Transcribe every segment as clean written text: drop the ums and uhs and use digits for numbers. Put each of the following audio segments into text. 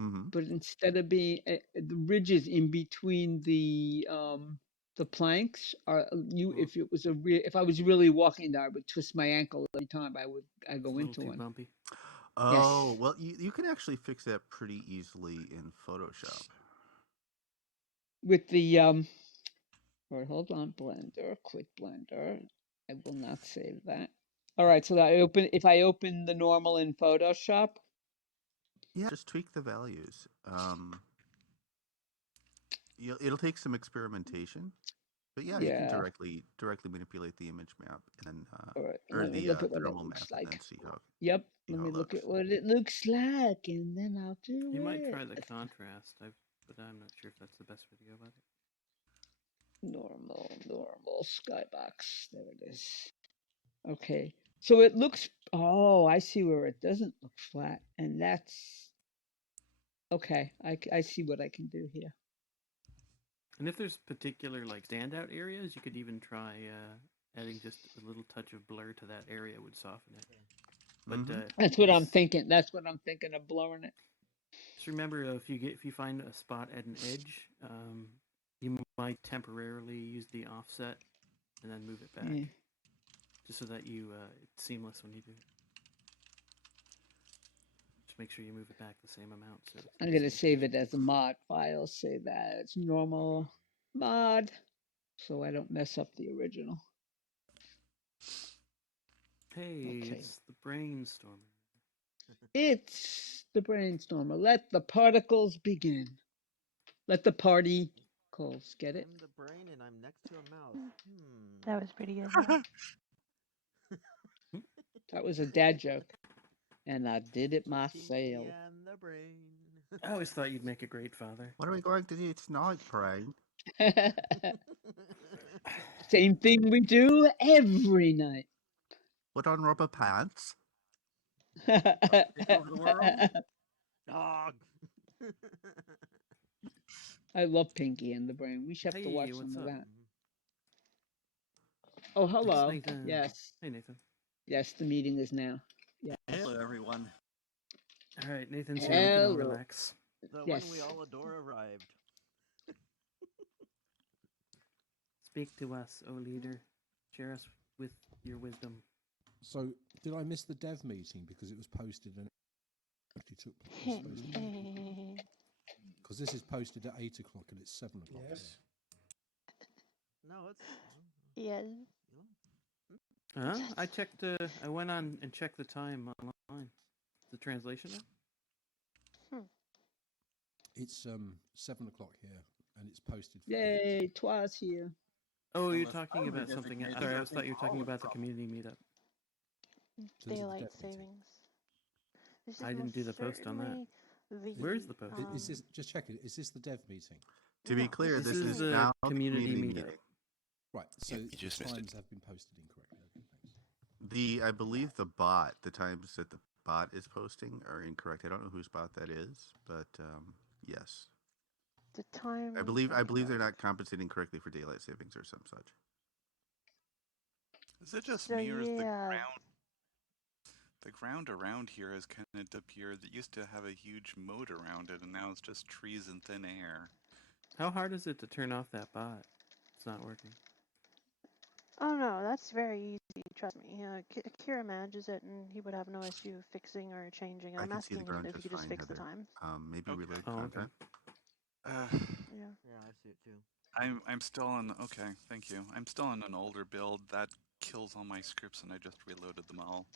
Mm-hmm. but instead of being the ridges in between the planks are if it was if I was really walking there, I would twist my ankle every time I It's a go little into too one. bumpy. Oh, Yes, well, you can actually fix that pretty easily in Photoshop. with the Or hold on, Blender, quit Blender. I will not save that. All right, so if I open the normal in Photoshop. Yeah, just tweak the values. It'll take some experimentation, but yeah, you can Yeah. directly manipulate the image map and then All right, or let me the look at what it thermal looks map and like. then see how Yep, let me it look at looks. what it looks like, and then I'll do You might it. try the contrast, but I'm not sure if that's the best way to go about it. Normal skybox. There it is. Okay, so it looks. Oh, I see where it doesn't look flat, and that's okay. I see what I can do here. And if there's particular like standout areas, you could even try adding just a little touch of blur to that area would soften it. But That's what I'm thinking. That's what I'm thinking of blowing it. just remember, if you find a spot at an edge, you might temporarily use the offset and then move it back, Yeah. just so that it's seamless when you do it. Just make sure you move it back the same amount. So I'm gonna save it as a mod file. Save that as normal mod, so I don't mess up the original. Hey, Okay. it's the brainstormer. It's the brainstormer. Let the particles begin. Let the particles get it. I'm the brain and I'm next to a mouse. That was pretty good. That was a dad joke, and I did it myself. Pinky and the brain. I always thought you'd make a great father. What are we going to do tonight, Brain? Same thing we do every night. Put on rubber pants. Take over the world. Dog. I love Pinky and the Brain. We should have to Hey, watch what's some of up? that. Oh, It's hello. Nathan. Yes. Hey, Nathan. Yes, the meeting is now. Yeah. Hello, everyone. All right, Nathan's here. We can all relax. The Yes. one we all adore arrived. Speak to us, O leader. Share us with your wisdom. So, did I miss the dev meeting because it was posted and it actually took place? Because this is posted at 8 o'clock and it's 7 o'clock. Yes. No, it's. Yes. Huh? I checked. I went on and checked the time online. The translation. It's 7 o'clock here and it's posted. Yay, Twas here. Oh, you're talking about something. Sorry, I thought you were talking about the community meetup. Daylight savings. I didn't do the post on that. Where's the post? Is this, just check it, is this the dev meeting? To be clear, this is a now community meetup. meeting. Right, so you just the missed times it. have been posted incorrectly. Okay, thanks. I believe the times that the bot is posting are incorrect. I don't know whose bot that is, but yes. The time. I believe they're not compensating correctly for daylight savings or some such. Is it just So, me or is yeah. the ground around here has kind of disappeared? It used to have a huge moat around it, and now it's just trees and thin air. How hard is it to turn off that bot? It's not working. Oh no, that's very easy. Trust me. Kira manages it, and he would have no issue fixing or changing. I'm asking him if he could just fix the times. Maybe relate Oh, content. okay. Yeah. Yeah, I see it too. I'm still on. Okay, thank you. I'm still on an older build that kills all my scripts, and I just reloaded them all.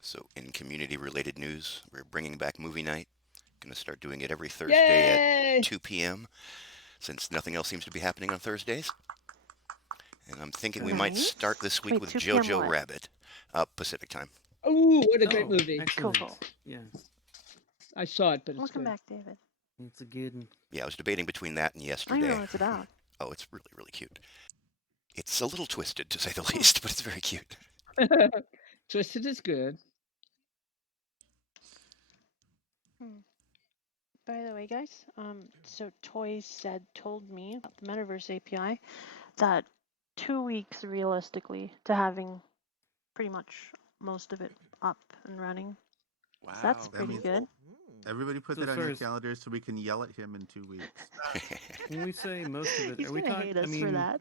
So, in community-related news, we're bringing back movie night. Going to start doing it every Thursday at 2 p.m. since nothing else seems to be happening on Thursdays. And I'm thinking we might start this week with Jojo Rabbit, Pacific time. Oh, what a great movie! Excellent. Cool. Yeah. I saw it, but it's Welcome good. back, David. It's a good one. Yeah, I was debating between that and yesterday. I know what it's about. Oh, it's really, really cute. It's a little twisted, to say the least, but it's very cute. Twisted is good. By the way, guys, so Toys told me about the Metaverse API that 2 weeks realistically to having pretty much most of it up and running. Wow. So that's pretty good. Everybody put that on your calendar so we can yell at him in 2 weeks. When we say most of it, He's are we gonna hate us for that.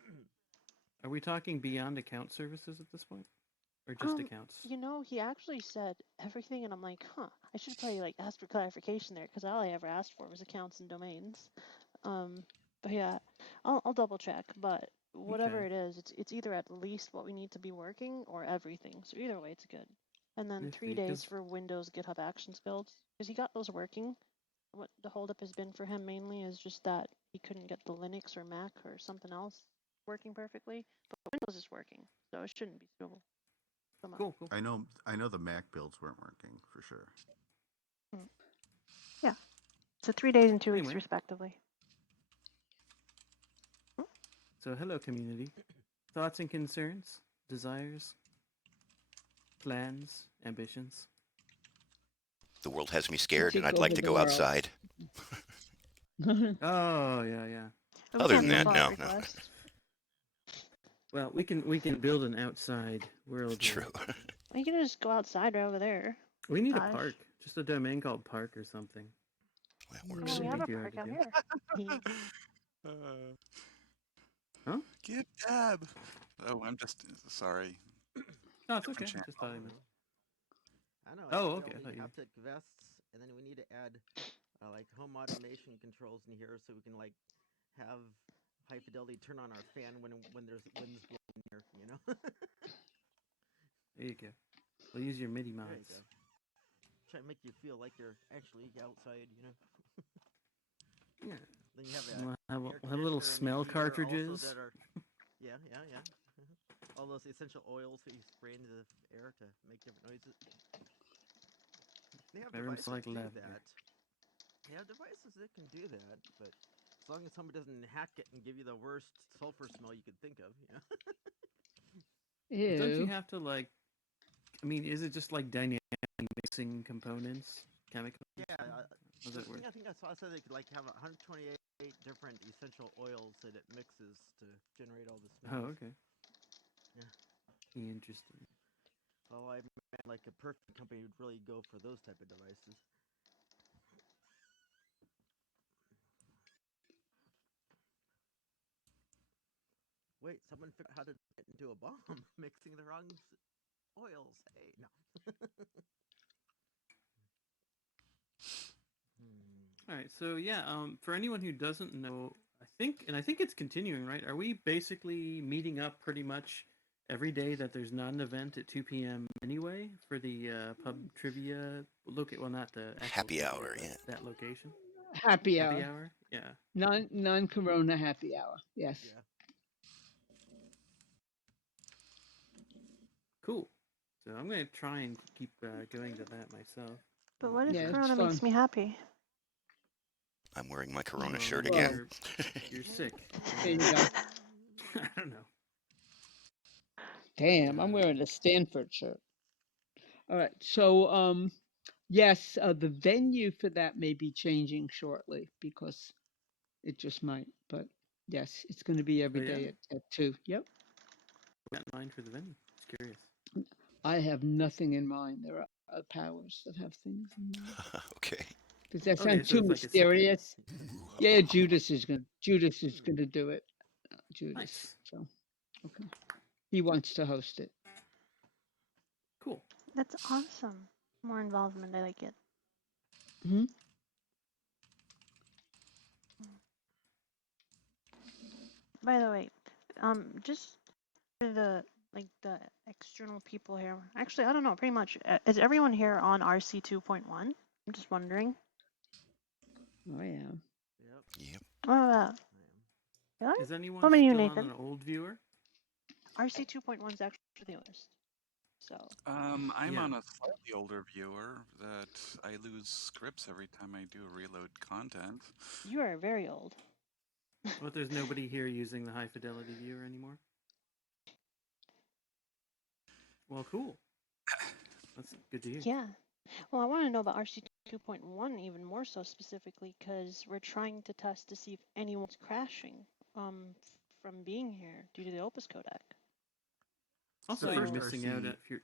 Are we talking beyond account services at this point? Or just accounts? You know, he actually said everything, and I'm like, huh, I should probably like ask for clarification there, because all I ever asked for was accounts and domains. But yeah, I'll double check. But whatever it is, it's either at least what we need to be working or everything. So either way, it's good. And then 3 days for Windows GitHub Actions builds, because he got those working. What the holdup has been for him mainly is just that he couldn't get the Linux or Mac or something else working perfectly. But Windows is working, so it shouldn't be suitable. Cool. I know the Mac builds weren't working for sure. Yeah. So 3 days and 2 weeks respectively. So hello community. Thoughts and concerns, desires, plans, ambitions. The world has me scared and I'd like to go outside. Oh yeah. Other than that, no. Well, we can build an outside world. True. You can just go outside right over there. We need a park, just a domain called park or something. That works. Oh, we have a park out here. Huh? Give tab. Oh, I'm just sorry. No, it's okay. Just thought I missed. I know. Oh, okay. Haptic vests, and then we need to add like home automation controls in here, so we can like have high fidelity turn on our fan when there's winds blowing near. You know. There you go. We'll use your MIDI mods. Try to make you feel like you're actually outside. You know. Yeah. Then you have we'll have little smell cartridges. Yeah. All those essential oils that you spray into the air to make different noises. They have devices that do that. They have devices that can do that, but as long as somebody doesn't hack it and give you the worst sulfur smell you could think of, you know. Ew. Don't you have to like? I mean, is it just like dynamic mixing components, chemicals? Yeah. Does it work? I think I saw they could like have 128 different essential oils that it mixes to generate all the smells. Oh, okay. Yeah. Interesting. Well, I meant like a perfume company would really go for those type of devices. Wait, someone figured out how to get into a bomb mixing the wrong oils. Hey, no. All right, so yeah, for anyone who doesn't know, I think it's continuing, right? Are we basically meeting up pretty much every day that there's not an event at 2 p.m. anyway for the pub trivia? Well, not the happy hour, yeah. That location. Happy hour. Yeah. Non-corona happy hour. Yes. Yeah. Cool. So I'm gonna try and keep going to that myself. But what if corona makes me happy? I'm wearing my Corona shirt again. You're sick. There you go. I don't know. Damn, I'm wearing a Stanford shirt. All right, so yes, the venue for that may be changing shortly because it just might. But yes, it's going to be every day at 2. Yep. What in mind for the venue? Just curious. I have nothing in mind. There are powers that have things in mind. Okay. Does that sound too mysterious? Yeah, Judas is gonna do it. Judas. Nice. So, okay. He wants to host it. Cool. That's awesome. More involvement. I like it. Hmm. By the way, just for the external people here. Actually, I don't know. Pretty much, is everyone here on RC 2.1? I'm just wondering. Oh yeah. Yep. What about? Really? Is anyone What about you, still Nathan? on an old viewer? RC 2.1 is actually the oldest. So. I'm on a slightly older viewer that I lose scripts every time I do reload content. You are very old. But there's nobody here using the high fidelity viewer anymore. Well, cool. That's good to hear. Yeah. Well, I want to know about RC 2.1 even more so specifically because we're trying to test to see if anyone's crashing from being here due to the Opus codec. Also, The you're first missing out if you're.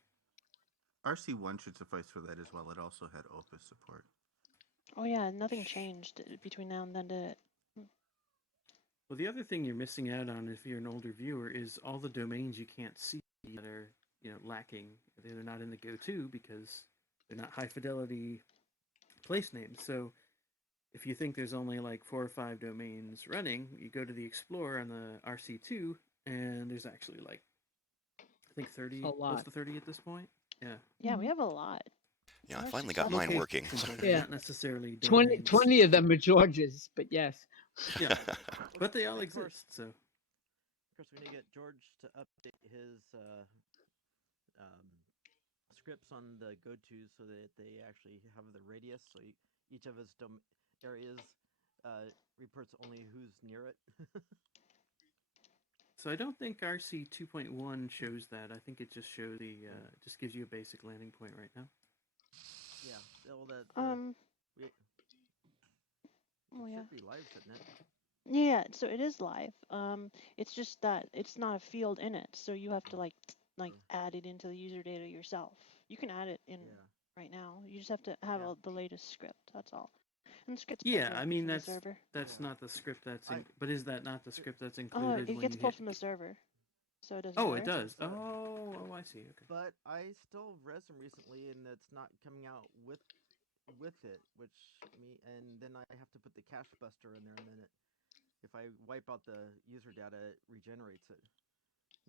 RC1 should suffice for that as well. It also had Opus support. Oh yeah, nothing changed between now and then, did it? Well, the other thing you're missing out on if you're an older viewer is all the domains you can't see that are lacking. They're not in the go-to because they're not high fidelity place names. So if you think there's only like 4 or 5 domains running, you go to the Explorer on the RC2, and there's actually like I think 30, close to 30 at this point. Yeah. Yeah, we have a lot. Yeah, I finally got mine working. Yeah. Not necessarily 20 of them are George's, but yes. Yeah, but they all exist. So, of course, we're gonna get George to update his scripts on the go-tos so that they actually have the radius. So each of his areas reports only who's near it. So I don't think RC 2.1 shows that. I think it just shows the just gives you a basic landing point right now. Yeah, well, it yeah. should be live, shouldn't it? Yeah, so it is live. It's just that it's not a field in it, so you have to like add it into the user data yourself. You can add it in right now. You just have to have the latest script. That's all. And the script's pulled I mean from the server. That's not the script that's but is that not the script that's included? Oh, it gets pulled from the server, so it doesn't. Oh, matter. it does. Oh, I see. Okay. But I still read some recently, and it's not coming out with it, and then I have to put the cache buster in there, and then if I wipe out the user data, it regenerates it.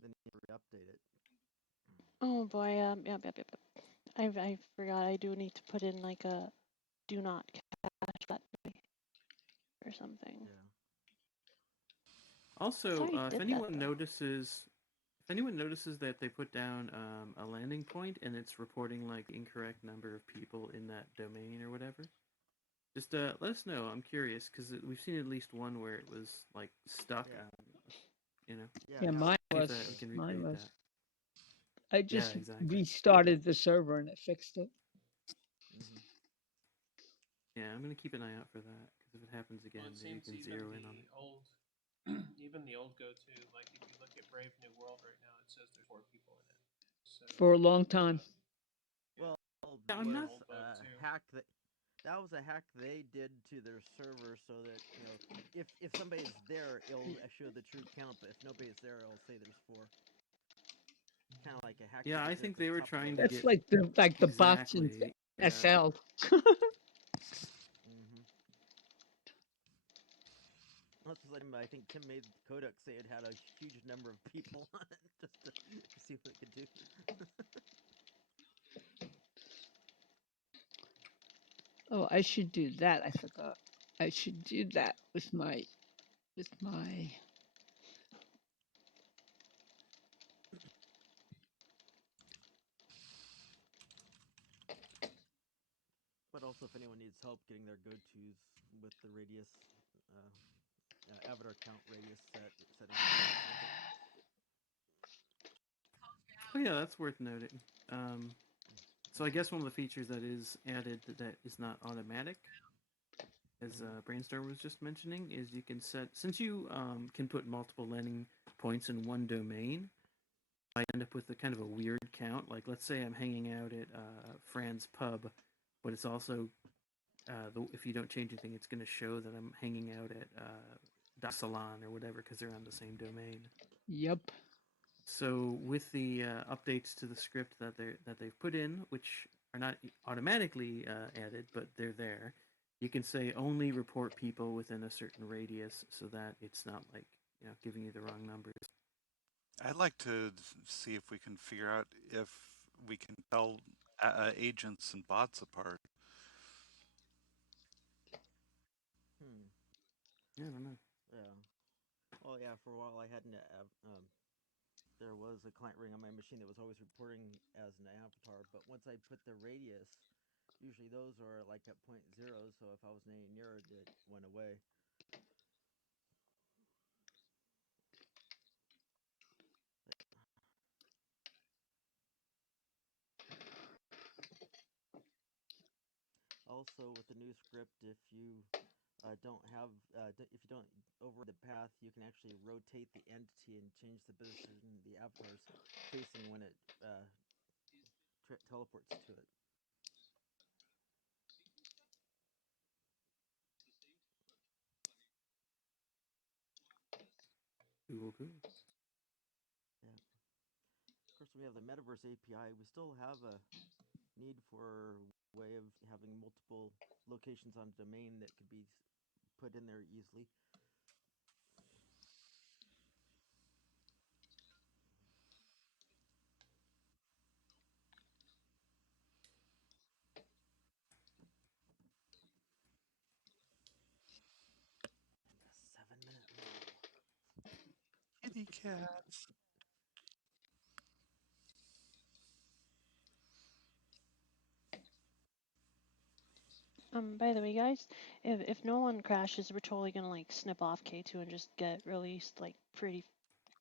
Then you re-update it. Oh boy, yep. I forgot. I do need to put in like a do not cache that or something. Yeah. Also, if anyone notices that they put down a landing point and it's reporting like the incorrect number of people in that domain or whatever, just let us know. I'm curious because we've seen at least one where it was like stuck. Yeah, mine was. That. I just restarted the server and it fixed it. Yeah, I'm gonna keep an eye out for that because if it happens again, then you can zero in on it. Even the old go-to, like if you look at Brave New World right now, it says there's 4 people in it. So, for a long time. Well, I'm not hack that was a hack they did to their server so that if somebody's there, it'll show the true count, but if nobody's there, it'll say there's 4. Kind of like a hack. Yeah, I think they were trying to That's get like the bots in SL. I think Tim made Kodak say it had a huge number of people on it just to see what it could do. Oh, I should do that. I forgot. I should do that with my. But also, if anyone needs help getting their go-tos with the radius, avatar count radius setting. Oh yeah, that's worth noting. So I guess one of the features that is added that is not automatic, as Brainstorm was just mentioning, is you can set, since you can put multiple landing points in one domain, I end up with a kind of a weird count. Like, let's say I'm hanging out at Fran's Pub, but it's also, if you don't change anything, it's going to show that I'm hanging out at Doc Salon or whatever because they're on the same domain. Yep. So with the updates to the script that they've put in, which are not automatically added, but they're there, you can say only report people within a certain radius, so that it's not like giving you the wrong numbers. I'd like to see if we can figure out if we can tell agents and bots apart. Yeah, I don't know. Yeah. Oh yeah, for a while I hadn't. There was a client ring on my machine that was always reporting as an avatar, but once I put the radius, usually those are like at 0.0, so if I was any nearer, it went away. also with the new script, if you don't have, if you don't override the path, you can actually rotate the entity and change the position the avatar's facing when it teleports to it. Cool. Yeah. Of course, we have the Metaverse API. We still have a need for a way of having multiple locations on a domain that could be put in there easily. The 7-minute rule. Kitty cats. By the way, guys, if no one crashes, we're totally gonna like snip off K2 and just get released like pretty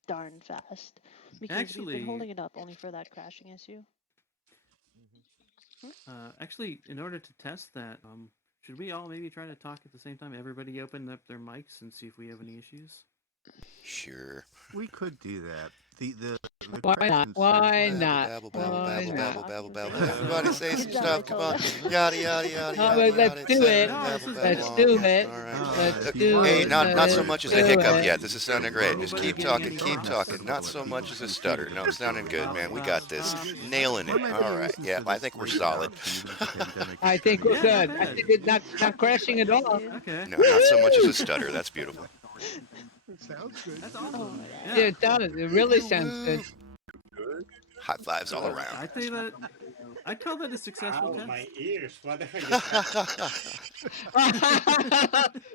darn fast because we've been holding it up only for that crashing issue. Actually, in order to test that, should we all maybe try to talk at the same time? Everybody open up their mics and see if we have any issues. Sure. We could do that. The Why not? Why Babble, not? babble, Why babble, babble, not? babble, babble, babble. Yeah, Everybody so- say some Good job, stuff. Come on. Nicola. Yada, yada, yada, Oh, yada, let's yada, do it. etc. Babble, babble Let's on. do Yes, it. all right. Let's if do you want, Hey, it. not so Let's much as a do hiccup it. yet. This is sounding great. Just Nobody's keep getting talking, any keep props. talking. Not so much as a stutter. No, it's sounding good, man. We got this. Nailing it. One might All be right. listening Yeah, to I this think we're later solid. after the pandemic I is think we're turning Yeah, good. not I bad. think it's not crashing at all. Okay. No, not so much as a stutter. That's beautiful. Sounds good. That's Oh awesome. my Yeah. Yeah, it does. It really sounds good. High fives all around. I'd say that I'd call that a successful Ow, test. my ears. What the heck?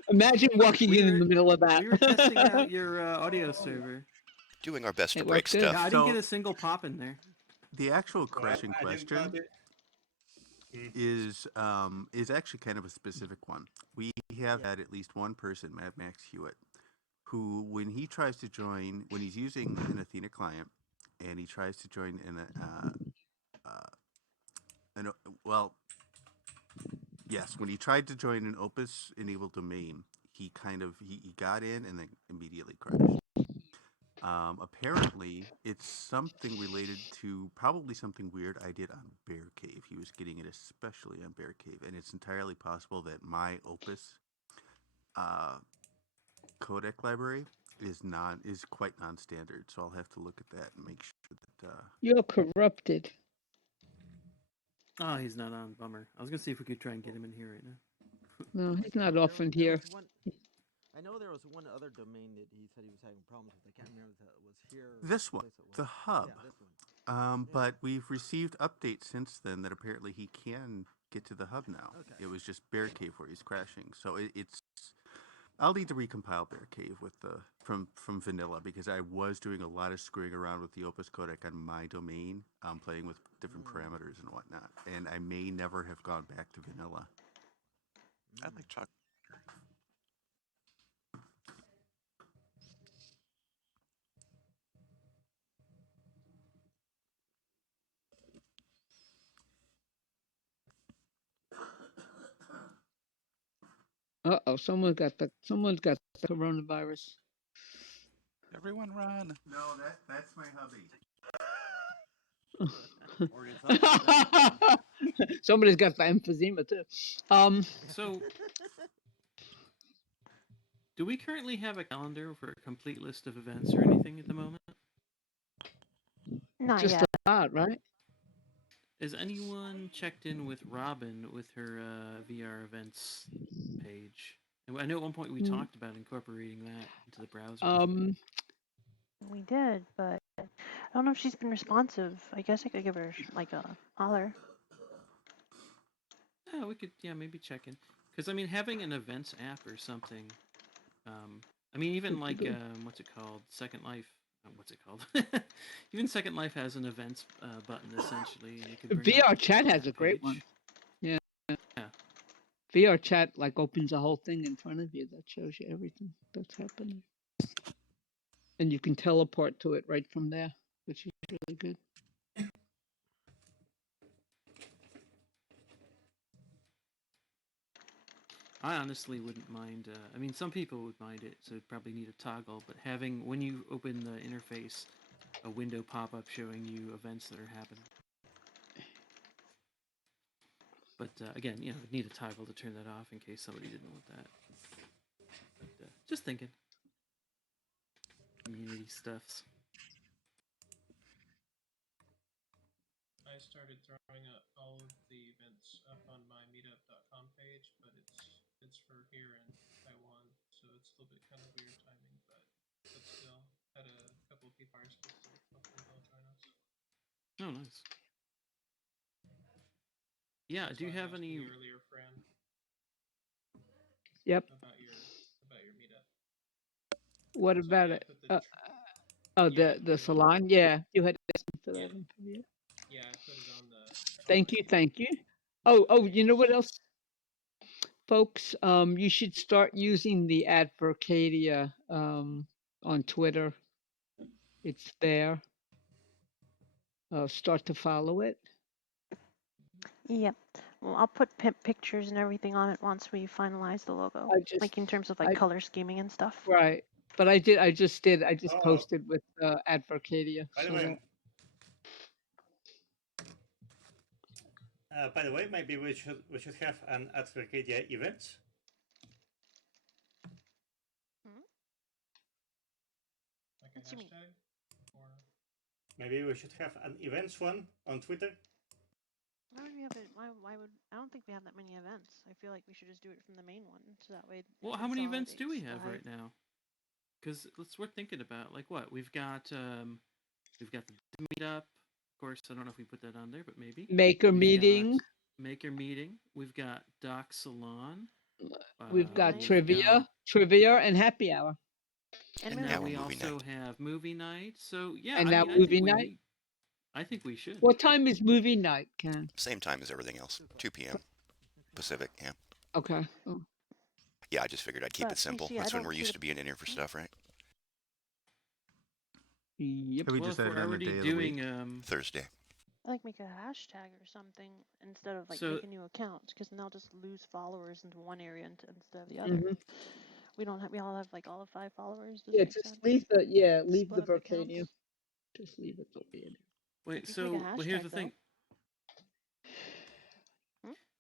Imagine walking in the middle of that. We were testing out your audio server. Doing our best to It break worked good. Yeah, stuff. I didn't So- get a single pop in there. The actual Well, crashing I just got question it. is actually kind of a specific one. We have had at least one person, Mad Max Hewitt, who, when he tries to join, when he's using an Athena client, and he tries to join when he tried to join an Opus enabled domain, he got in and then immediately crashed. Apparently, it's something related to probably something weird I did on Bear Cave. He was getting it especially on Bear Cave, and it's entirely possible that my Opus codec library is quite non-standard. So I'll have to look at that and make sure that. You're corrupted. Oh, he's not on. Bummer. I was gonna see if we could try and get him in here right now. No, he's not often here. I know there was one other domain that he said he was having problems with. I can't remember if that was here. Or This one, place it was. the hub. Yeah, this one. But we've received updates since then that apparently he can get to the hub now. Okay. It was just Bear Cave where he's crashing. So it's. I'll need to recompile Bear Cave with from vanilla, because I was doing a lot of screwing around with the Opus codec on my domain, playing with different parameters and whatnot, and I may never have gone back to vanilla. I like chocolate. Someone's got the coronavirus. Everyone run. No, that's my hubby. Or it's Somebody's got the emphysema too. So, do we currently have a calendar for a complete list of events or anything at the moment? Not Just yet. about, right? Has anyone checked in with Robin with her VR events page? And I know at one point we talked about incorporating that into the browser. We did, but I don't know if she's been responsive. I guess I could give her like a holler. Yeah, we could. Yeah, maybe check in. Because I mean, having an events app or something. I mean, even like what's it called? Second Life. What's it called? Even Second Life has an events button essentially. And you could bring VR up chat has that a great page. one. Yeah. Yeah. VR chat like opens a whole thing in front of you that shows you everything that's happening. And you can teleport to it right from there, which is really good. I honestly wouldn't mind. I mean, some people would mind it, so it'd probably need a toggle. But having when you open the interface, a window pop up showing you events that are happening. But again, it'd need a toggle to turn that off in case somebody didn't want that. But just thinking. Community stuffs. I started throwing up all of the events up on my meetup.com page, but it's for here in Taiwan, so it's a little bit kind of weird timing, but still had a couple of people RSVP, so hopefully they'll join us. Oh, nice. Yeah, do you have any earlier, Fran? Yep. About your meetup. What So, about yeah, it? put the The salon. Yeah, you had asked me for that info. Yeah, I put it on the. Thank you. Oh, you know what else, folks? You should start using the Vircadia on Twitter. It's there. Start to follow it. Yep. Well, I'll put pictures and everything on it once we finalize the logo, like in terms of color scheming and stuff. Right. But I just posted with Vircadia. By the way, maybe we should have an Vircadia event. Like a hashtag? Or maybe we should have an events one on Twitter. Why would we have it? Why would I don't think we have that many events. I feel like we should just do it from the main one, so that way. Well, how many events do we have right now? Because we're thinking about like what we've got. We've got the meetup. Of course, I don't know if we put that on there, but maybe Maker meeting. Maker meeting. We've got Doc Salon. We've got trivia, and happy hour. And now we also have movie night. So yeah, and now movie night. I think we should. What time is movie night, Ken? Same time as everything else, 2 p.m. Pacific. Yeah. Okay. Oh. Yeah, I just figured I'd keep it simple. That's when we're used to being in here for stuff, right? Yep. Have we decided on the day of the week? Thursday. I make a hashtag or something instead of making new accounts, because then they'll just lose followers into one area instead of the other. Mm-hmm. We all have all of 5 followers. Yeah, just leave the Vircadia. Just leave it the way it is. Wait, so here's the thing.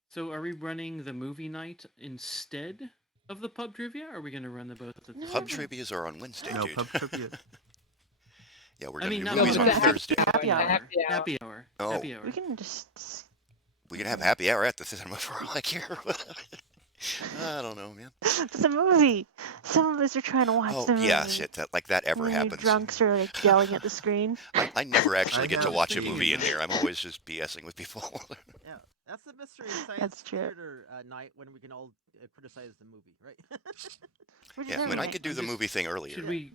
So are we running the movie night instead of the pub trivia? Or are we going to run the both at the same time? Pub trivias are on Wednesday, no, dude. pub trivia. Yeah, we're going to do movies on Thursday. Happy hour. Oh. Happy hour. We can just... We can have happy hour at the cinema for all I care. I don't know, man. It's a movie. Some of us are trying to watch the movie. Yeah, shit. That ever happens. Drunks are yelling at the screen. I never actually get to watch a movie in here. I'm always just BSing with people. Yeah, that's the mystery science theater night when we can all criticize the movie, right? Yeah, I mean, I could do the movie thing earlier. Should we?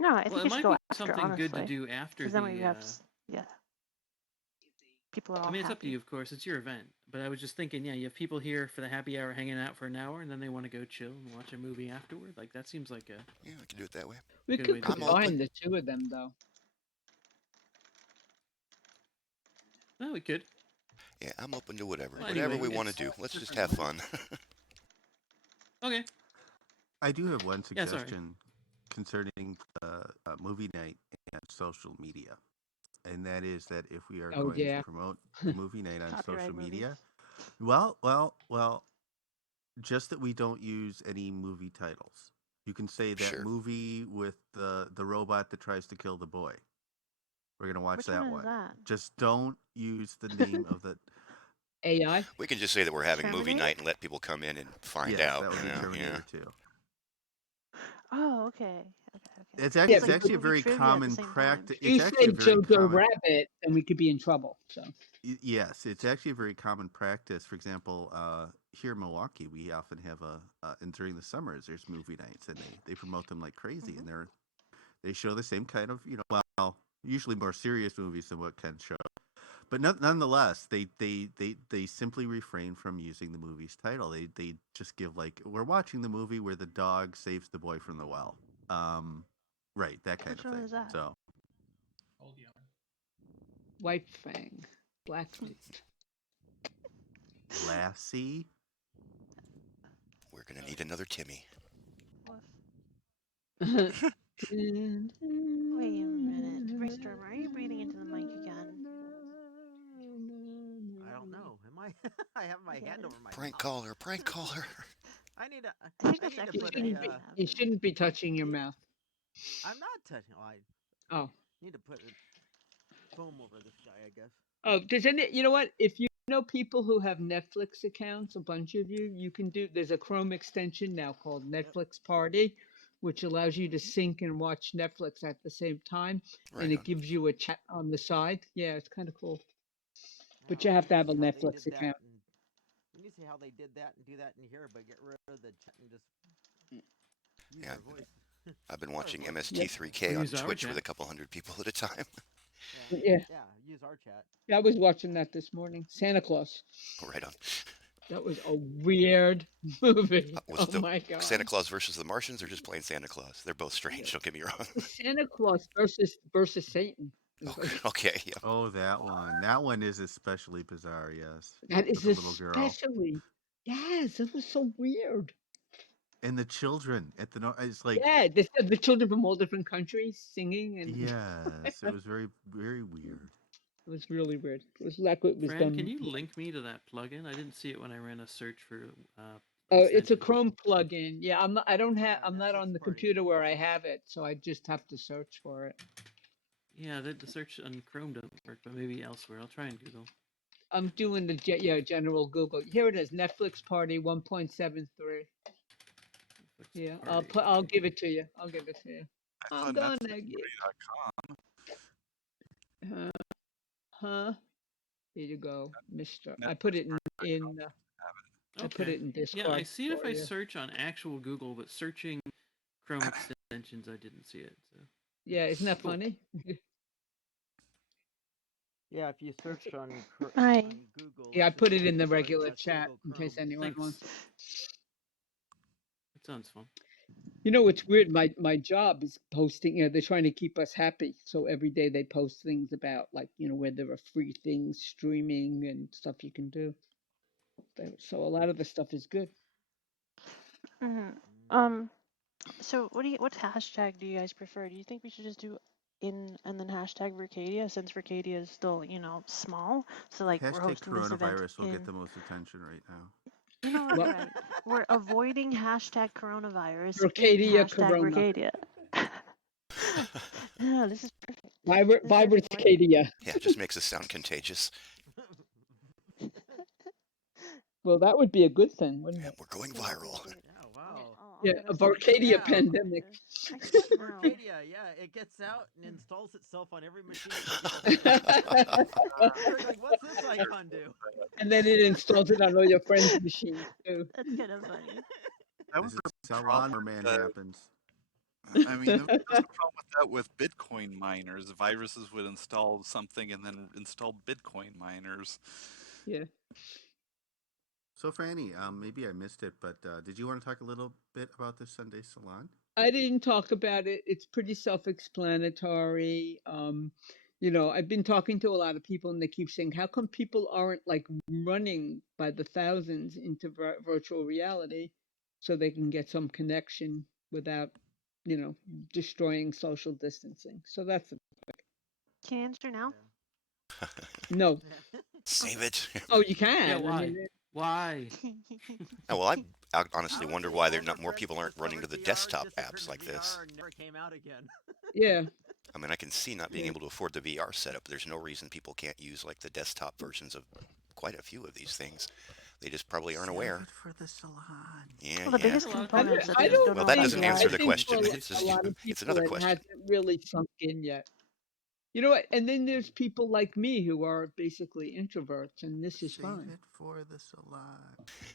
No, I think we should go after, something honestly. good to do after then we have, people are all it's happy. up to you, of course. It's your event. But I was just thinking, you have people here for the happy hour hanging out for an hour, and then they want to go chill and watch a movie afterward. Like, that seems like a... Yeah, I can do it that way. We could combine the two of them, though. No, we could. Yeah, I'm open to whatever. Well, whatever anyway, we want to do. Let's just have fun. Okay. I do have one suggestion concerning movie night and social media. And that is that if we are going to promote movie night on social media, well, just that we don't use any movie titles. You can say that movie with the robot that tries to kill the boy. We're going to watch that one. Just don't use the name of the AI. We can just say that we're having movie night and let people come in and find out. That would be Terminator 2. Oh, okay. It's actually a very common practice. You say Jojo Rabbit, and we could be in trouble. So yes, it's actually a very common practice. For example, here in Milwaukee, we often have and during the summers, there's movie nights, and they promote them like crazy, and they show the same kind of usually more serious movies than what Ken showed. But nonetheless, they simply refrain from using the movie's title. They just give we're watching the movie where the dog saves the boy from the well. Right, that kind of thing. Is that? So, White Fang, Blackfeet, Lassie. We're going to need another Timmy. Woof. Wait a minute. Brainstorm, are you breathing into the mic again? I don't know. Am I? I have my hand over my Prank mouth. caller, prank caller. I need to. I think I that's need to actually put pretty a. You shouldn't be touching your mouth. I'm not touching. Oh, I Oh. need to put a foam over this guy, I guess. Oh, does any, you know what? If you know people who have Netflix accounts, a bunch of you, you can do, there's a Chrome extension now called Netflix Party, which allows you to sync and watch Netflix at the same time. Right and it on. gives you a chat on the side. Yeah, it's kind of cool. But Oh, you I have to need have a see how they Netflix did that account. and we need to see how they did that and do that in here, but get rid of the chat and just use Yeah. our voice. I've been watching Yep. MST3K Or on use our Twitch with a chat. couple hundred people at a time. Yeah. Yeah, use our chat. I was watching that this morning. Santa Claus. Right on. That was a weird movie. Was it Oh the my God. Santa Claus versus the Martians or just plain Santa Claus? They're both strange, don't get me wrong. Santa Claus versus Satan. Okay, yeah. Oh, that one. That one is especially bizarre. Yes, That with is the little girl especially. Yes, it was so weird. and the children at the. It's like Yeah, the children from all different countries singing, and yes, it was very very weird. it was really weird. It was like it was Fran, done. can you link me to that plugin? I didn't see it when I ran a search for Oh, it's a extensions. Chrome plugin. Yeah, I'm not. I don't have. I'm not Netflix on the Party. computer where I have it, so I just have to search for it. Yeah, the search on Chrome doesn't work, but maybe elsewhere. I'll try and Google. I'm doing the general Google. Here it is. Netflix Party 1.73. Yeah, I'll give it to you. I'll give it to you. I I'm thought gonna get. NetflixParty.com. Huh? Here you go, Mister. I Netflix put it in. Okay. I put it in Discord. Yeah, I see it if for I you. search on actual Google, but searching Chrome extensions, I didn't see it. So. Yeah, isn't that Cool. funny? Yeah, if you search on Hi. Google. Yeah, I it put should it in the run regular just chat Google in case Chrome. anyone Thanks. wants. That sounds fun. You know, it's weird. My job is posting. You know, they're trying to keep us happy, so every day they post things about, like, you know, where there are free things streaming and stuff you can do. So a lot of the stuff is good. Mm-hmm. So what hashtag do you guys prefer? Do you think we should just do in and then hashtag Vircadia, since Vircadia is still, small? So like we're Hashtag hosting this event coronavirus will get in. the most attention right now. You know what? You're right. We're avoiding hashtag coronavirus in Vircadia hashtag Corona. Vircadia. No, this is perfect. Vircadia. Yeah, it just makes us sound contagious. Well, that would be a good thing, wouldn't Yeah, it? we're going viral. Oh wow. Yeah, a Vircadia pandemic. Vircadia, yeah, it gets out and installs itself on every machine. You're like, what's this icon do? And then it installs it on all your friends' machines too. That's kind of funny. That This was is the how problem Lawnmower Man with happens. I mean, there was a problem with that with Bitcoin miners. Viruses would install something and then install Bitcoin miners. Yeah. So, Franny, maybe I missed it, but did you want to talk a little bit about this Sunday salon? I didn't talk about it. It's pretty self-explanatory. You know, I've been talking to a lot of people, and they keep saying, "How come people aren't like running by the thousands into virtual reality, so they can get some connection without, you know, destroying social distancing?" So that's Can you answer now? no. Save it. Oh, you can. Yeah, I why? mean, Why? Oh, well, I honestly wonder why not more people aren't running to the desktop apps like this. Never came out again. yeah. I mean, I can see not being able to afford the VR setup. There's no reason people can't use like the desktop versions of quite a few of these things. They just probably aren't aware. For the salon. Yeah, Well, the biggest A lot of component people that I they don't don't Well, know that is doesn't the answer VR. the think question. for It's a lot of it's people another it question. hasn't really sunk in yet. You know what? And then there's people like me who are basically introverts, and this is Save fine. it for the salon.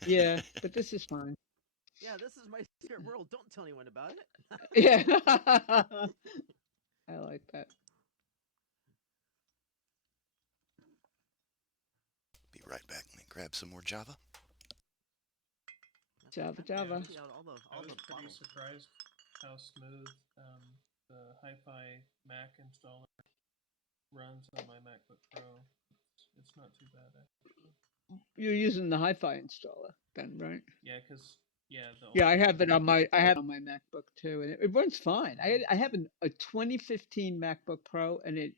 Yeah, but this is fine. Yeah, this is my secret world. Don't tell anyone about it. Yeah. I like that. Be right back. Let me grab some more Java. Java. I was the pretty bottles. surprised how smooth the Hi-Fi Mac installer runs on my MacBook Pro. It's not too bad, actually. You're using the Hi-Fi installer then, right? Yeah, because Yeah, the Yeah, I older have it on version. my MacBook too, and it runs fine. I have a 2015 MacBook Pro, and it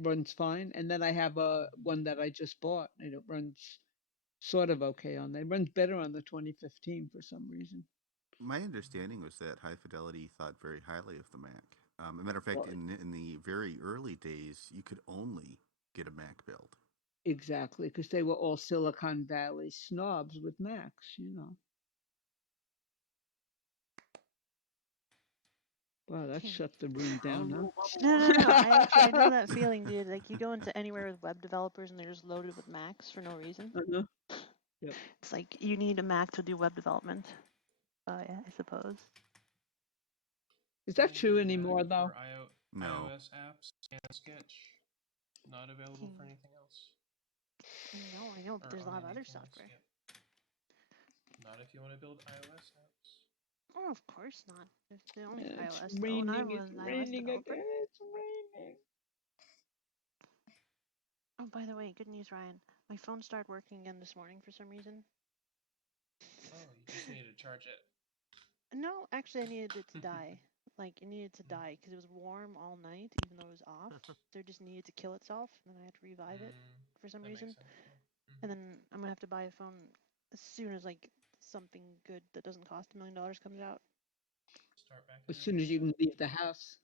runs fine. And then I have a one that I just bought, and it runs sort of okay on there. It runs better on the 2015 for some reason. My understanding was that High Fidelity thought very highly of the Mac. As a matter of fact, Well, in the very early days, you could only get a Mac build. exactly, because they were all Silicon Valley snobs with Macs, you know. Wow, that shut the room down, No. I know huh? that feeling, dude. Like you go into anywhere with web developers and they're just loaded with Macs for no reason. Uh-huh. Yep. It's like you need a Mac to do web development. Yeah, I suppose. Is that true Mac anymore, though? for No, iOS apps and Sketch. Not available for anything else. No, I know, but Or there's a on lot of other anything else. software. Yep. Not if you want to build iOS apps. Oh, of course not. It's only for It's iOS though, and I raining. was It's an iOS raining developer. again. It's raining. Oh, by the way, good news, Ryan. My phone started working again this morning for some reason. Oh, you just need to charge it. No, actually, I needed it to die. Like, it needed to die because it was warm all night, even though it was off. So it just needed to kill itself, and then I had to revive it for some reason. Makes sense, yeah. And then I'm gonna have to buy a phone as soon as like something good that doesn't cost $1 million comes out. Start back. As soon as you can leave the house.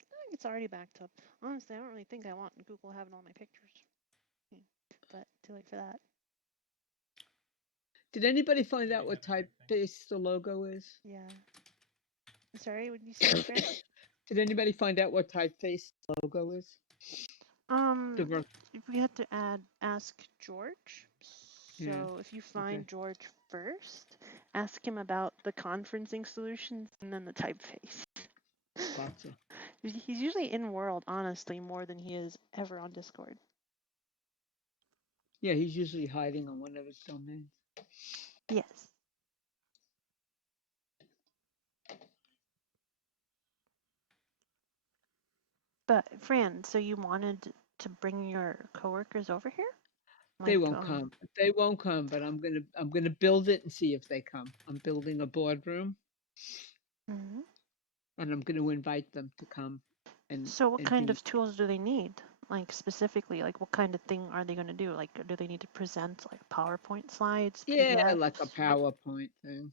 I think it's already backed up. Honestly, I don't really think I want Google having all my pictures. But too late for that. Did anybody find out what typeface the logo is? Yeah. Sorry, what did you say, Fran? Did anybody find out what typeface the logo is? We had to ask George. So if you find George first, ask him about the conferencing solutions and then the typeface. Gotcha. He's usually in world, honestly, more than he is ever on Discord. Yeah, he's usually hiding on one of his domains. Yes. But Fran, so you wanted to bring your coworkers over here? They won't come. They won't come, but I'm gonna build it and see if they come. I'm building a boardroom, and I'm gonna invite them to come. And so, what kind of tools do they need? Like specifically, like what kind of thing are they going to do? Like, do they need to present like PowerPoint slides? Yeah, PDFs? like a PowerPoint thing.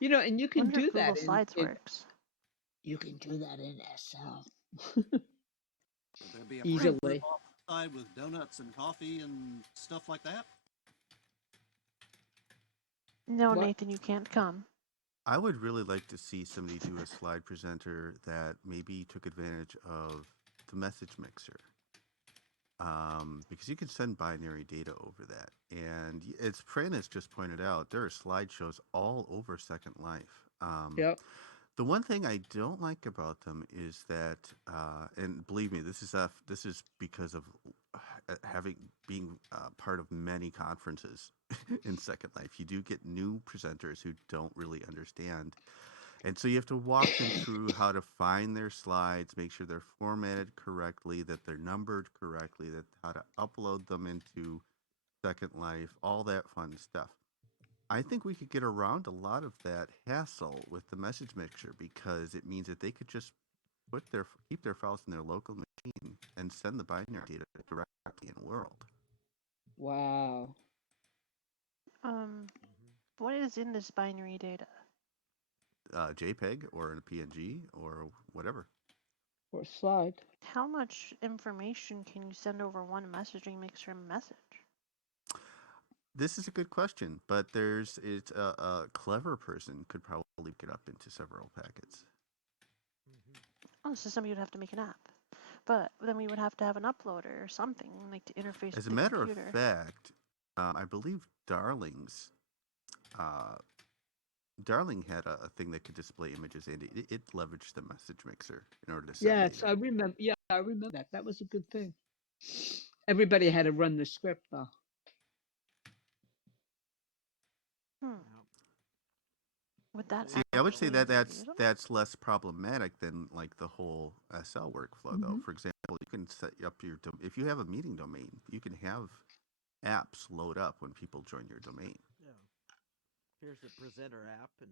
You know, and you can do that Google Slides works. You can do that in SL. Would there be a easily flip off side with donuts and coffee and stuff like that? No, what? Nathan, you can't come. I would really like to see somebody do a slide presenter that maybe took advantage of the message mixer. Because you can send binary data over that. And as Fran has just pointed out, there are slideshows all over Second Life. Yep. The one thing I don't like about them is that, and believe me, this is because of being part of many conferences in Second Life. You do get new presenters who don't really understand, and so you have to walk them through how to find their slides, make sure they're formatted correctly, that they're numbered correctly, that how to upload them into Second Life, all that fun stuff. I think we could get around a lot of that hassle with the message mixer because it means that they could just keep their files in their local machine and send the binary data directly in world. Wow. What is in this binary data? JPEG or in a PNG or whatever. Or slide. How much information can you send over one messaging mixer message? This is a good question, but it's a clever person could probably get up into several packets. Oh, so somebody would have to make an app. But then we would have to have an uploader or something, like to interface As with a the matter computer. of fact, I believe Darling had a thing that could display images, and it leveraged the message mixer in order to send Yes, data. I remember. Yeah, I remember that. That was a good thing. Everybody had to run the script, though. Would that See, I would say that that's less problematic than like the whole SL workflow, though. For example, you can set up if you have a meeting domain, you can have apps load up when people join your domain. Here's the presenter app, and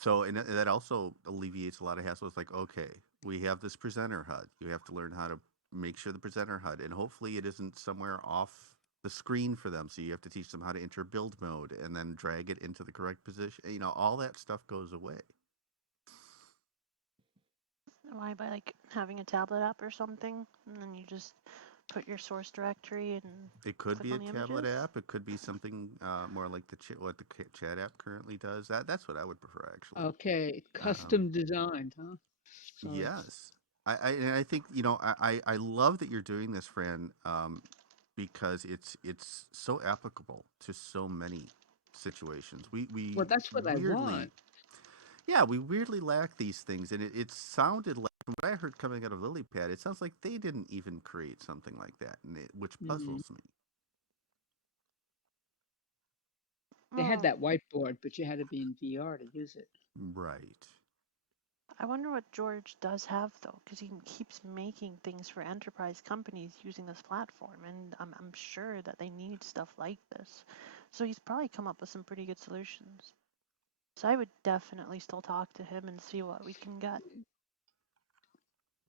So, and that also alleviates a lot of hassle. It's like, okay, we have this presenter HUD. You have to learn how to make sure the presenter HUD, and hopefully it isn't somewhere off the screen for them. So you have to teach them how to enter build mode and then drag it into the correct position. All that stuff goes away. Why, by like having a tablet app or something, and then you just put your source directory and It could click be a on the tablet images? app. It could be something more like what the chat app currently does. That's what I would prefer, actually. Okay, Um, custom designed, huh? So yes, and I think I love that you're doing this, Fran, because it's so applicable to so many situations. We well, that's what I weirdly, want. yeah, we weirdly lack these things, and it sounded like from what I heard coming out of LilyPad, it sounds like they didn't even create something like that, which puzzles me. They had Well, that whiteboard, but you had to be in VR to use it. Right. I wonder what George does have though, because he keeps making things for enterprise companies using this platform, and I'm sure that they need stuff like this. So he's probably come up with some pretty good solutions. So I would definitely still talk to him and see what we can get.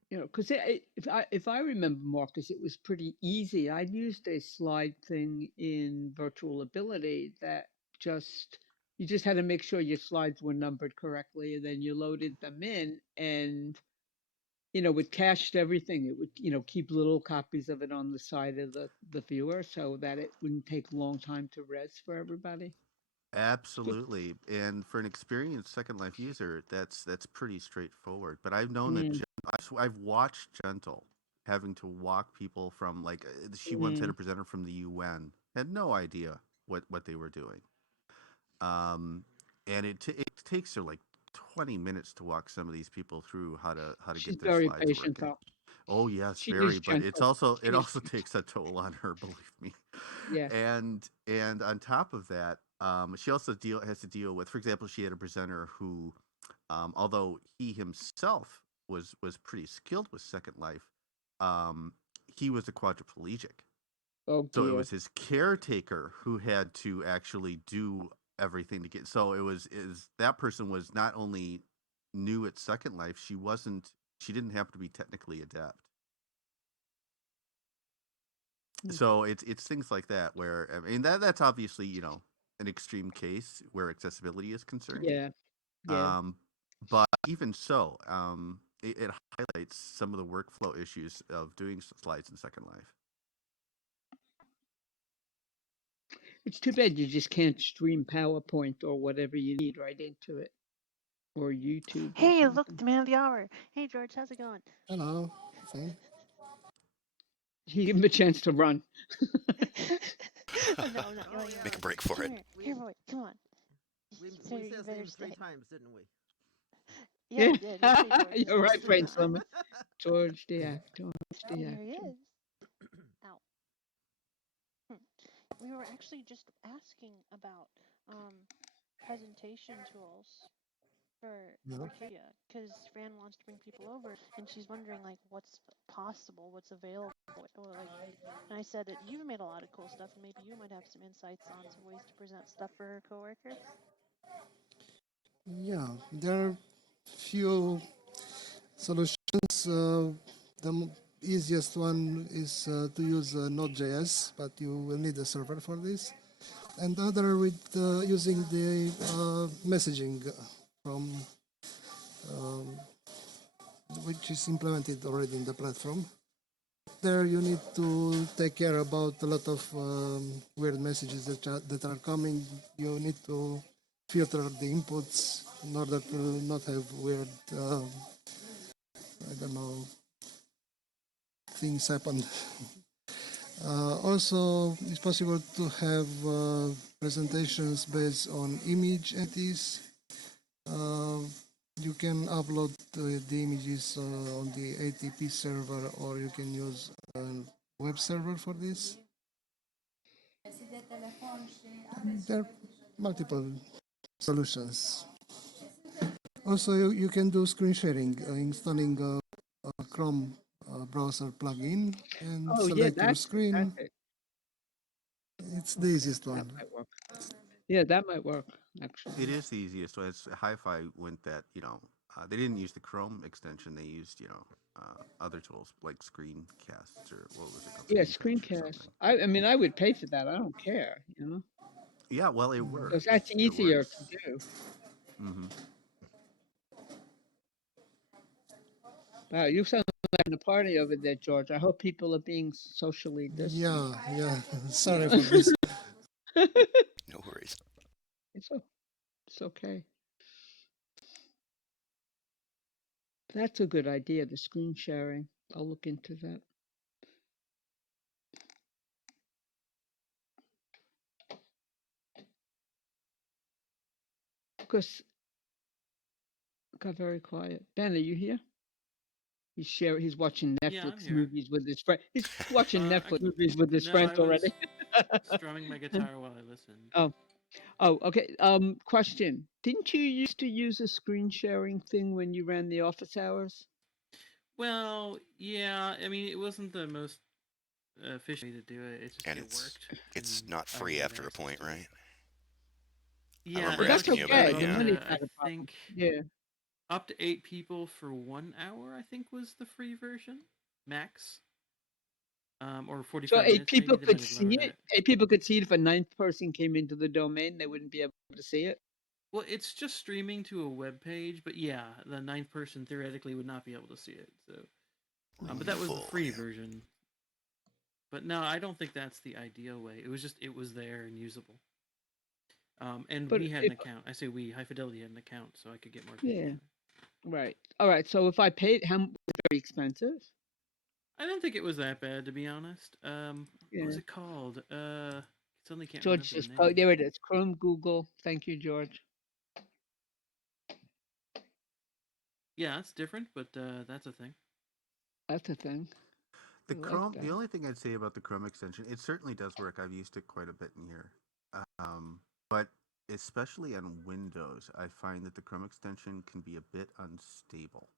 Because if I remember, Marcus, it was pretty easy. I used a slide thing in Virtual Ability that you just had to make sure your slides were numbered correctly, and then you loaded them in, and it cached everything. It would keep little copies of it on the side of the viewer so that it wouldn't take a long time to res for everybody. Absolutely, and for an experienced Second Life user, that's pretty straightforward. But I've known that Mm, I've watched Gentle having to walk people from she once had a presenter from the UN, had no idea what they were doing, and it takes her like 20 minutes to walk some of these people through how to she's get their very slides patient, working. though. Oh yes, She very, is but gentle. She it is also takes a toll on her, believe me. Yes. And on top of that, she also has to deal with, for example, she had a presenter who, although he himself was pretty skilled with Second Life, he was a quadriplegic. Oh So it dear. was his caretaker who had to actually do everything to get. So it was is that person was not only new at Second Life, she didn't have to be technically adept. So it's things like that where I mean that's obviously an extreme case where accessibility is concerned. Yeah. Yeah. But even so, it highlights some of the workflow issues of doing slides in Second Life. It's too bad you just can't stream PowerPoint or whatever you need right into it, or YouTube or Hey, look, something. the man of the hour. Hey, George, how's it going? Hello, fine. You give him a chance to run. Oh, no, I'm not yelling at Make a him. break for Come it. here, boy, come on. we Sir, said you his better name stay. 3 times, didn't we? Yeah, we did. Let's say George's You're name right, 3 Brain times. Slimmer. George the actor. George Oh, the here he actor. is. Ow. We were actually just asking about presentation tools for Yeah. Vircadia, because Fran wants to bring people over, and she's wondering like what's possible, what's available, or like. And I said that you've made a lot of cool stuff, and maybe you might have some insights on some ways to present stuff for her coworkers. Yeah, there are few solutions. The easiest one is to use Node.js, but you will need a server for this. And the other with using the messaging from which is implemented already in the platform. There you need to take care about a lot of weird messages that are coming. You need to filter the inputs in order to not have weird, I don't know, things happen. Also, it's possible to have presentations based on image entities. You can upload the images on the ATP server, or you can use a web server for this. There are multiple solutions. Also, you can do screen sharing, installing a Chrome browser plugin and Oh yeah, select your that's screen. fantastic. It's the easiest That one. might work. Yeah, that might work, actually. It is the easiest. So it's Hi-Fi went that they didn't use the Chrome extension. They used other tools like Screencasts or what was it called, Yeah, Screencatch or screencast. something. I mean, I would pay for that. I don't care, Yeah, well, it because works. that's It easier works. to do. Mm-hmm. Wow, you sound like having a party over there, George. I hope people are being socially distant. Yeah. Sorry Yeah. for this. No worries. It's okay. That's a good idea, the screen sharing. I'll look into that. Because it got very quiet. Ben, are you here? He's watching Yeah, I'm Netflix here. movies with his friend. He's watching Netflix Actually, movies with his no, friends I was already. strumming my guitar while I listened. Oh, okay. Question. Didn't you used to use a screen sharing thing when you ran the office hours? Well, yeah. I mean, it wasn't the most efficient way to do it. And It worked. it's And not I free had after a access point, to it. right? I Yeah, remember But it that's lets asking you you about go okay. it, The up yeah. money's to, not I a problem. think, Yeah. up to 8 people for 1 hour, I think was the free version, max. Or So 45 eight minutes, maybe. people They could might have see lowered it. it. 8 people could see it. If a ninth person came into the domain, they wouldn't be able to see it. Well, it's just streaming to a web page, but yeah, the ninth person theoretically would not be able to see it. So, but that was the Full, free yeah. version. But no, I don't think that's the ideal way. It was there and usable. And But we had an if account. I say we, High Fidelity had an account, so I could get more people yeah, in. right. All right. So if I paid, how very expensive? I don't think it was that bad, to be honest. What was Yeah. it called? Suddenly can't George remember the just name. there it is. Chrome, Google. Thank you, George. Yeah, it's different, but that's a thing. That's a thing. The I like Chrome. The that. only thing I'd say about the Chrome extension, it certainly does work. I've used it quite a bit in here, but especially on Windows, I find that the Chrome extension can be a bit unstable.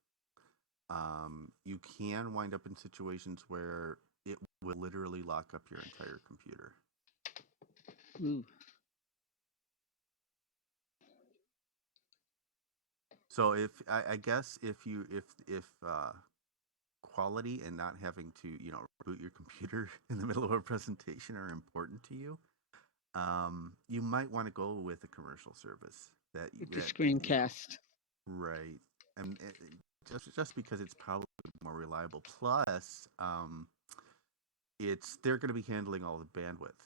You can wind up in situations where it will literally lock up your entire computer. Ooh. So if I guess if quality and not having to boot your computer in the middle of a presentation are important to you, you might want to go with a commercial service With the screencast. right, and just because it's probably more reliable. Plus, they're going to be handling all the bandwidth.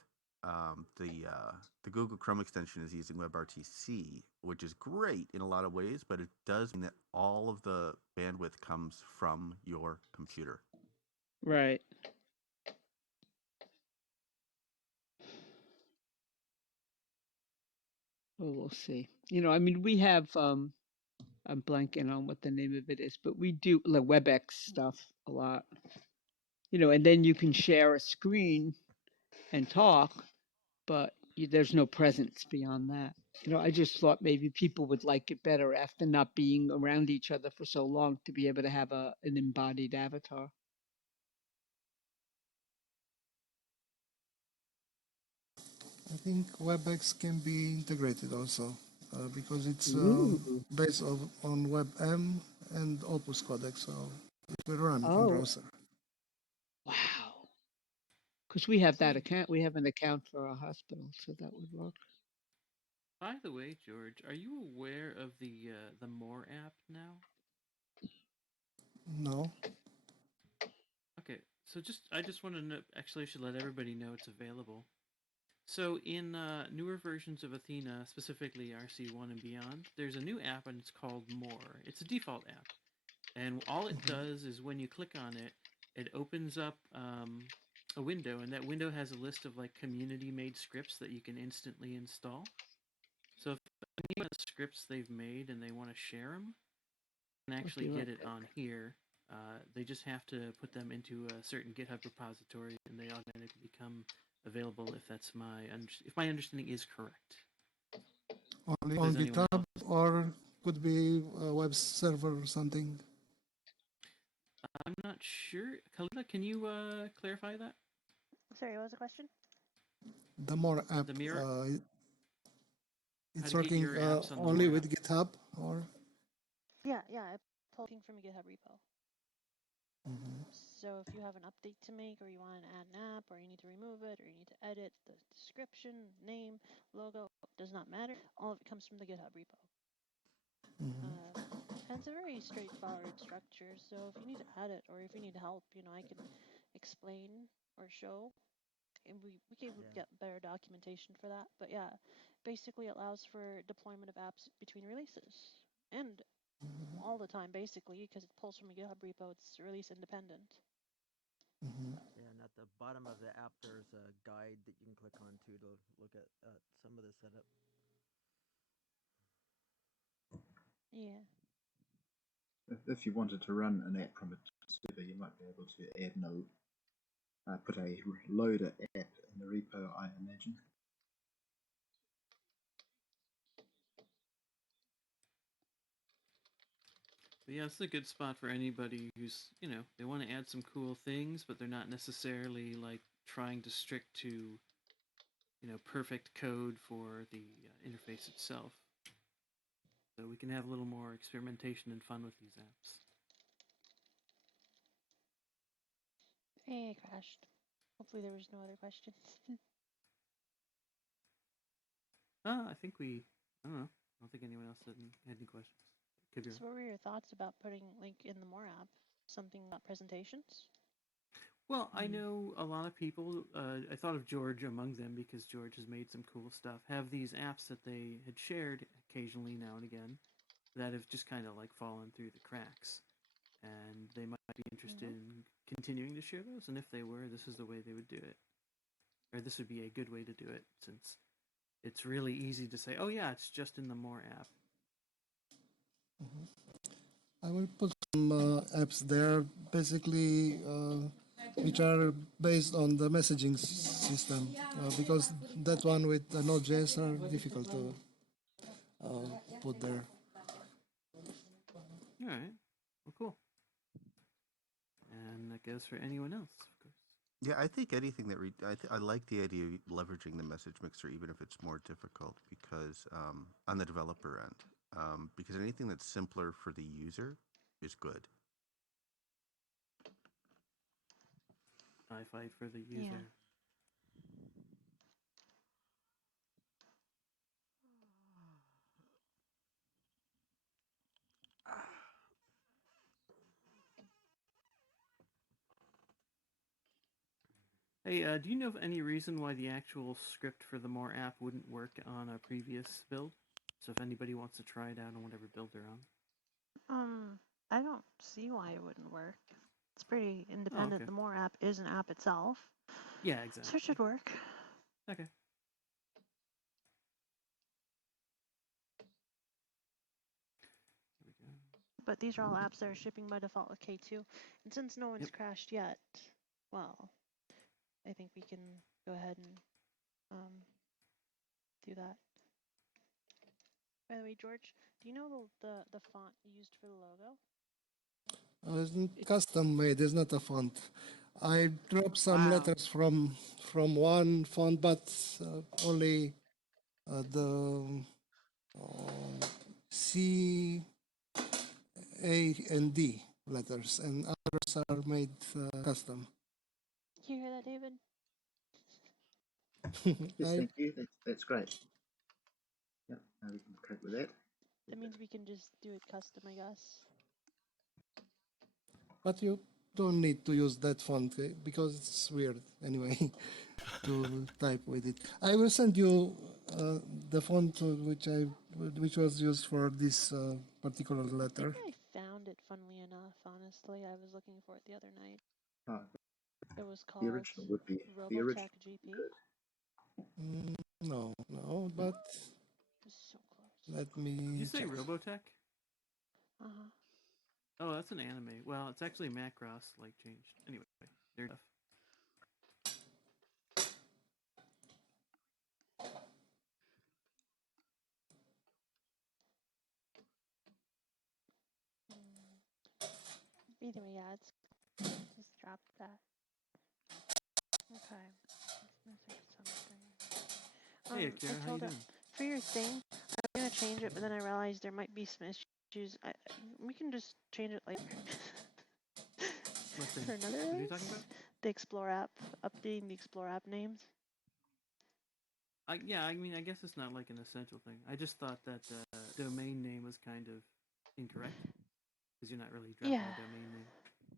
The Google Chrome extension is using WebRTC, which is great in a lot of ways, but it does mean that all of the bandwidth comes from your computer. Right. Well, we'll see. I mean, we have I'm blanking on what the name of it is, but we do like WebEx stuff a lot. And then you can share a screen and talk, but there's no presence beyond that. I just thought maybe people would like it better after not being around each other for so long to be able to have an embodied avatar. I think WebEx can be integrated also because it's Ooh. based on WebM and Opus codec, so it will run in Oh, browser. wow. Because we have that account. We have an account for our hospital, so that would work. By the way, George, are you aware of the More app now? No. Okay, so I just want to know. Actually, I should let everybody know it's available. So in newer versions of Athena, specifically RC1 and beyond, there's a new app and it's called More. It's a default app, and all it does is when you click on it, it opens up a window, and that window has a list of like community-made scripts that you can instantly install. So if anyone has scripts they've made and they want to share them, you can actually get it on here. They just have to put them into a certain GitHub repository, and they automatically become available. If my understanding is correct. Only on GitHub, or could be a web server or something. I'm not sure. Kalila, can you clarify that? Sorry, what was the question? The more app, The mirror. it's to get working your apps on the only more with app. GitHub, or? Yeah, I'm pulling from a GitHub repo. Mm-hmm. So if you have an update to make, or you want to add an app, or you need to remove it, or you need to edit the description, name, logo, does not matter. All of it comes from the GitHub repo. Mm-hmm. And it's a very straightforward structure. So if you need to add it, or if you need help, I can explain or show. And we can get better documentation for that. But yeah, basically allows for deployment of apps between releases. And all the time, basically, because it pulls from a GitHub repo, it's release independent. Mm-hmm. Yeah, and at the bottom of the app, there's a guide that you can click on to look at some of the setup. Yeah. If you wanted to run an app from a server, you might be able to add no, put a loader app in the repo, I imagine. But yeah, it's a good spot for anybody who's, they want to add some cool things, but they're not necessarily like trying to stick to, perfect code for the interface itself. So we can have a little more experimentation and fun with these apps. Hey, I crashed. Hopefully there was no other questions. I think I don't know. I don't think anyone else had any questions. Could be So what were your thoughts about putting Link in the More app? Something about presentations? Well, I know a lot of people, I thought of George among them because George has made some cool stuff, have these apps that they had shared occasionally now and again that have just kind of like fallen through the cracks. And they might be interested in continuing to share those. And if they were, this is the way they would do it. Or this would be a good way to do it, since it's really easy to say, oh yeah, it's just in the More app. I will put some apps there, basically, which are based on the messaging system, because that one with Node.js are difficult to put there. All right. Well, cool. And that goes for anyone else, of course. Yeah, I think anything that I like the idea of leveraging the message mixer, even if it's more difficult, because on the developer end, because anything that's simpler for the user is good. I fight for the user. Yeah. Hey, do you know of any reason why the actual script for the More app wouldn't work on a previous build? So if anybody wants to try it out on whatever build they're on. I don't see why it wouldn't work. It's pretty independent. Oh, okay. The More app is an app itself. Yeah, exactly. So it should work. Okay. There we go. But these are all apps that are shipping by default with K2. And since no one's crashed yet, well, I think we can go ahead and do that. By the way, George, do you know the font used for the logo? It's custom made. It's not a font. I dropped some letters from one font, but only the C, A, and D letters, and others are made custom. You hear that, David? Yes, thank you. That's great. Yeah, now we can cope with that. That means we can just do it custom, I guess. But you don't need to use that font because it's weird anyway to type with it. I will send you the font which was used for this particular letter. I think I found it, funnily enough, honestly. I was looking for it the other night. It was called the original would be Robotech GP. No, but so close. Let me Did you say check. Robotech? Uh-huh. Oh, that's an anime. Well, it's actually Macross, like, changed. Anyway, they're tough. Either way, yeah, it's just drop that. Okay. Hey, Akira, how you doing? For your thing, I'm gonna change it, but then I realized there might be some issues. We can just change it later. What thing? For another What are you release? talking about? The Explore app, updating the Explore app names. Yeah, I mean, I guess it's not like an essential thing. I just thought that domain name was kind of incorrect because you're not really dropping a domain name.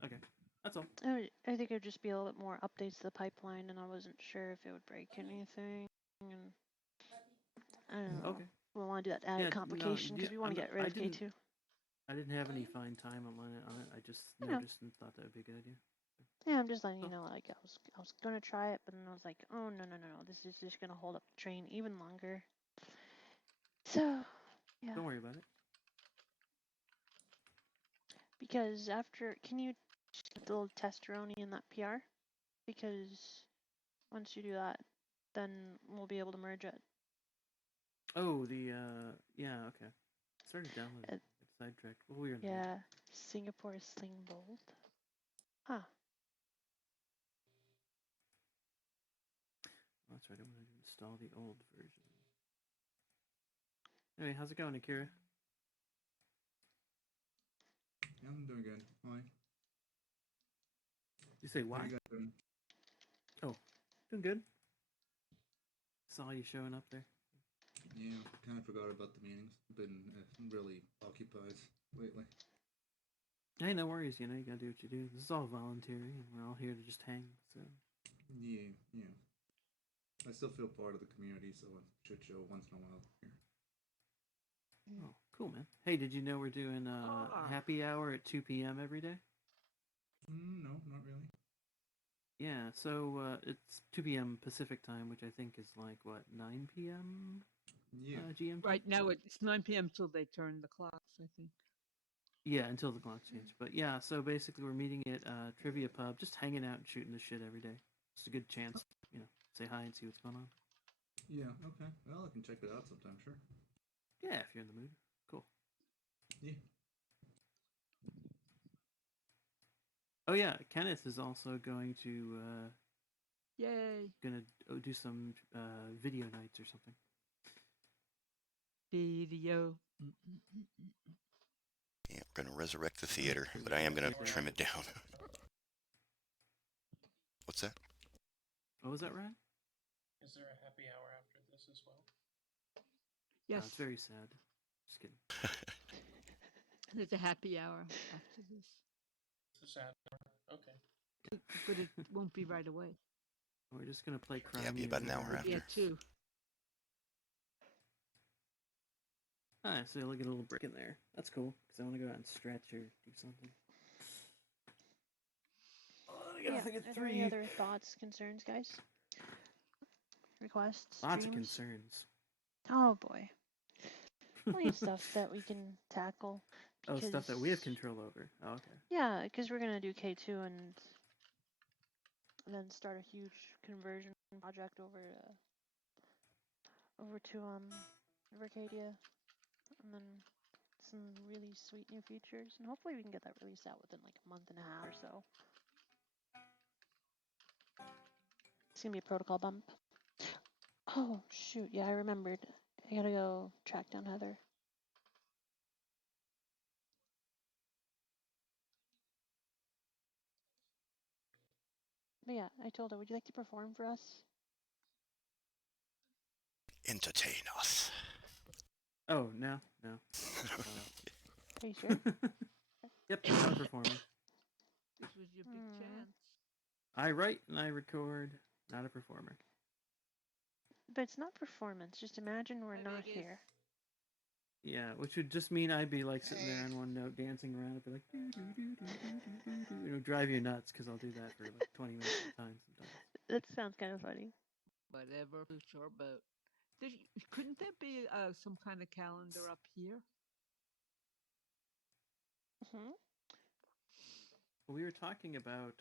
Okay, that's all. I think it would just be a little bit more updates to the pipeline, and I wasn't sure if it would break anything. And I don't know. Okay. We want to do that added complication because we want to get rid of K2. I didn't have any fine time on it. I just noticed and thought that would be a good idea. Yeah, I'm just letting you know. Like I was gonna try it, but then I was like, oh no, this is just gonna hold up the train even longer. So, yeah. Don't worry about it. Because after, can you keep the little testeroni in that PR? Because once you do that, then we'll be able to merge it. Oh, yeah, okay. Started downloading. It's sidetracked. Well, weird. Yeah, Singapore Sling Bold. Huh. Oh, that's right. I wanted to install the old version. Anyway, how's it going, Akira? Yeah, I'm doing good. Why? You say why? How you guys doing? Oh, doing good. Saw you showing up there. Yeah, kind of forgot about the meetings. Been really occupied lately. Hey, no worries. You know, you gotta do what you do. This is all voluntary, and we're all here to just hang. So. Yeah. I still feel part of the community, so I should show once in a while here. Oh, cool, man. Hey, did you know we're doing happy hour at 2 p.m. every day? No, not really. Yeah, so it's 2 p.m. Pacific time, which I think is like, what, 9 p.m. GMT? Right now it's 9 p.m. till they turn the clocks, I think. Yeah, until the clocks change. But yeah, so basically we're meeting at Trivia Pub, just hanging out and shooting the shit every day. It's a good chance, say hi and see what's going on. Yeah, okay. Well, I can check it out sometime, sure. Yeah, if you're in the mood. Cool. Yeah. Oh yeah, Kenneth is also going to gonna do some video nights or something. Video. Yeah, we're gonna resurrect the theater, but I am gonna trim it down. What's that? What was that, Ryan? Is there a happy hour after this as well? Yes. No, it's very sad. Just kidding. There's a happy hour after this. It's a sad hour. Okay. But it won't be right away. We're just gonna play crime. Yeah, it'll be about an hour after. Yeah, 2. Ah, so you'll get a little break in there. That's cool, because I want to go out and stretch or do something. Are there any other thoughts, concerns, guys? Requests? Lots dreams? of concerns. Oh boy. Plenty of stuff that we can tackle. Oh, stuff that we have control over. Oh, okay. Yeah, because we're gonna do K2 and then start a huge conversion project over to Vircadia, and then some really sweet new features, and hopefully we can get that released out within like a month and a half or so. It's gonna be a protocol bump. Oh shoot, yeah, I remembered. I gotta go track down Heather. But yeah, I told her, would you like to perform for us? Entertain us. Oh, no. Are you sure? Yep, I'm performing. This was your big chance. I write and I record, not a performer. But it's not performance. Just imagine we're not here. Yeah, which would just mean I'd be like sitting there on one note, dancing around. I'd be like, it'll drive you nuts because I'll do that for like 20 minutes at a time sometimes. That sounds kind of funny. Whatever, sure, but couldn't there be some kind of calendar up here? Hmm. Well, we were talking about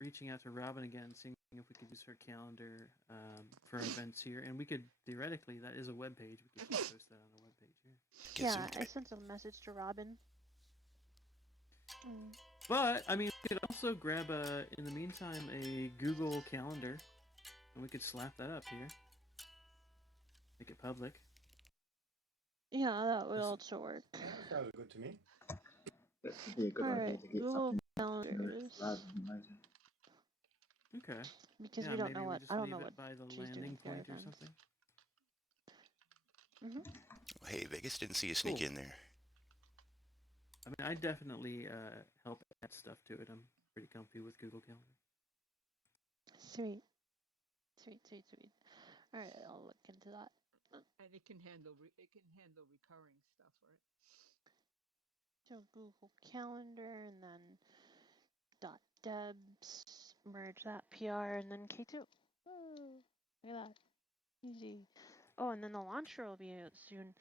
reaching out to Robin again, seeing if we could use her calendar for events here, and we could theoretically, that is a web page. We could just post that on the web page here. Yeah, I sent a message to Robin. But I mean, we could also grab in the meantime, a Google Calendar, and we could slap that up here. public. Yeah, that would also work. Sounds good to me. That would be a good idea to get Google something calendars. rather than later. Okay. Because yeah, we don't maybe know what we just I don't leave know it what by the she's doing landing with their point or events. something. Hey, Vegas didn't see you sneak Cool. in there. I mean, I definitely help add stuff to it. I'm pretty comfy with Google Calendar. Sweet. All right, I'll look into that. And it can handle recurring stuff, right? So Google Calendar and then .debs, merge that PR and then K2. Oh, look at that. Easy. Oh, and then the launcher will be out soon.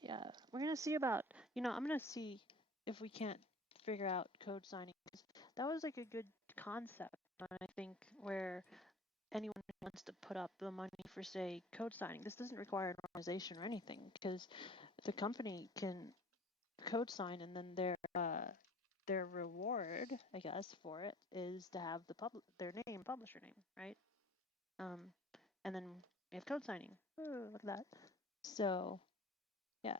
Yeah, we're gonna see about, I'm gonna see if we can't figure out code signing, because that was like a good concept. And I think where anyone who wants to put up the money for, say, code signing, this doesn't require an organization or anything, because the company can code sign, and then their reward, I guess, for it is to have their name, publisher name, right? And then we have code signing. Ooh, look at that. So, yeah.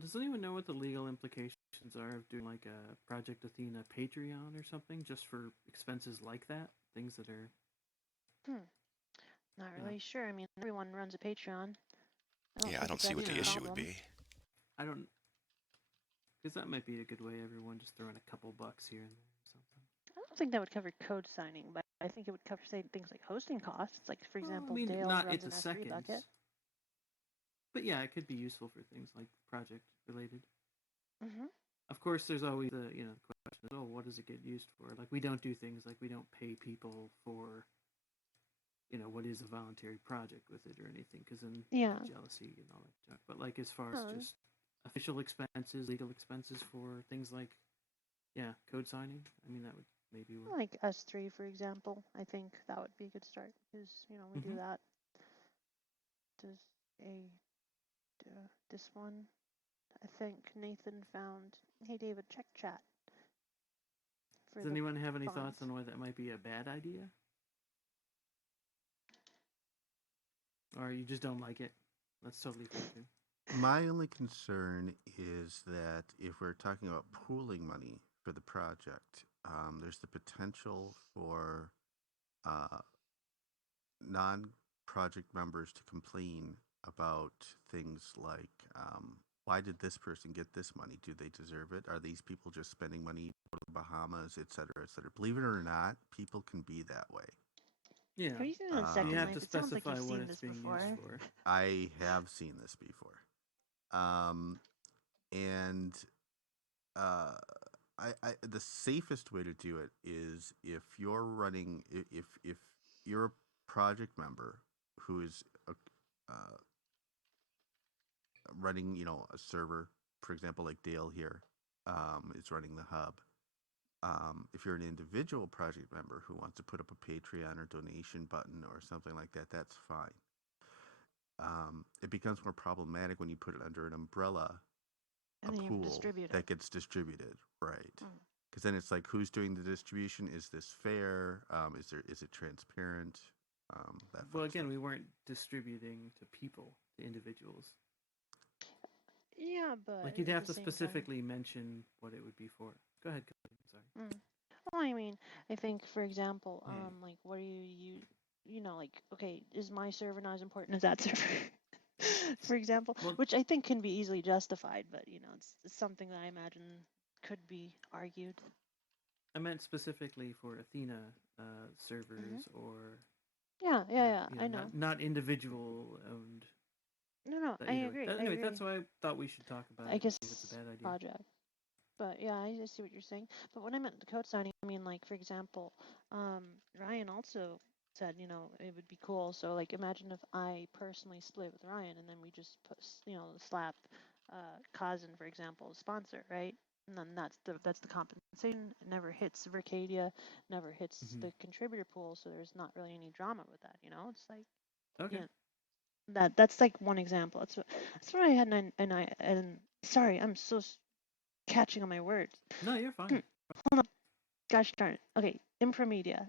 Does anyone know what the legal implications are of doing like a Project Athena Patreon or something, just for expenses like that? Things that are. Not really sure. I mean, everyone runs a Patreon. I don't see what the issue would be. I don't. Because that might be a good way. Everyone just throwing a couple bucks here and there or something. I don't think that would cover code signing, but I think it would cover, say, things like hosting costs. Like, for example, Dale not runs at an the S3 seconds. bucket. But yeah, it could be useful for things like project related. Mm-hmm. Of course, there's always the question of, what does it get used for? Like, we don't do things like we don't pay people for what is a voluntary project with it or anything, because then jealousy and all that junk. But like, as far as just official expenses, legal expenses for things like code signing, I mean, that would maybe work. Like S3, for example, I think that would be a good start, because we do that. Does this one? I think Nathan found. Hey David, check chat. Does anyone have any thoughts on why that might be a bad idea? Or you just don't like it? That's totally fair too. My only concern is that if we're talking about pooling money for the project, there's the potential for non-project members to complain about things like, why did this person get this money? Do they deserve it? Are these people just spending money to the Bahamas, et cetera, et cetera? Believe it or not, people can be that way. Yeah. How are you saying on Second you have Life? to It sounds like specify you've what seen it's this being before. used for. I have seen this before. And the safest way to do it is if you're running, if you're a project member who is running, a server, for example, like Dale here, is running the hub. If you're an individual project member who wants to put up a Patreon or donation button or something like that, that's fine. It becomes more problematic when you put it under an umbrella, a pool that gets distributed, right? Because then it's like, who's doing the distribution? Is this fair? Is it transparent? Well, again, we weren't distributing to people, to individuals. Yeah, but like, you'd have to specifically mention what it would be for. Go ahead. Sorry. Well, I mean, I think, for example, like, what do you like, okay, is my server not as important as that server? For example, which I think can be easily justified, but it's something that I imagine could be argued. I meant specifically for Athena servers or. Yeah. I know. Not individual owned. No, I agree. Anyway, that's why I thought we should talk about I it. guess If it's a bad idea. Project. But yeah, I see what you're saying. But when I meant the code signing, I mean, like, for example, Ryan also said, it would be cool. So, like, imagine if I personally split with Ryan and then we just put, slap Kazan, for example, sponsor, right? And then that's the compensation. It never hits Vircadia, never hits the contributor pool. So there's not really any drama with that. It's like, that's like one example. That's what I had, and sorry, I'm so catching on my words. No, you're fine. Hold up. Gosh darn it. Okay, Impromedia.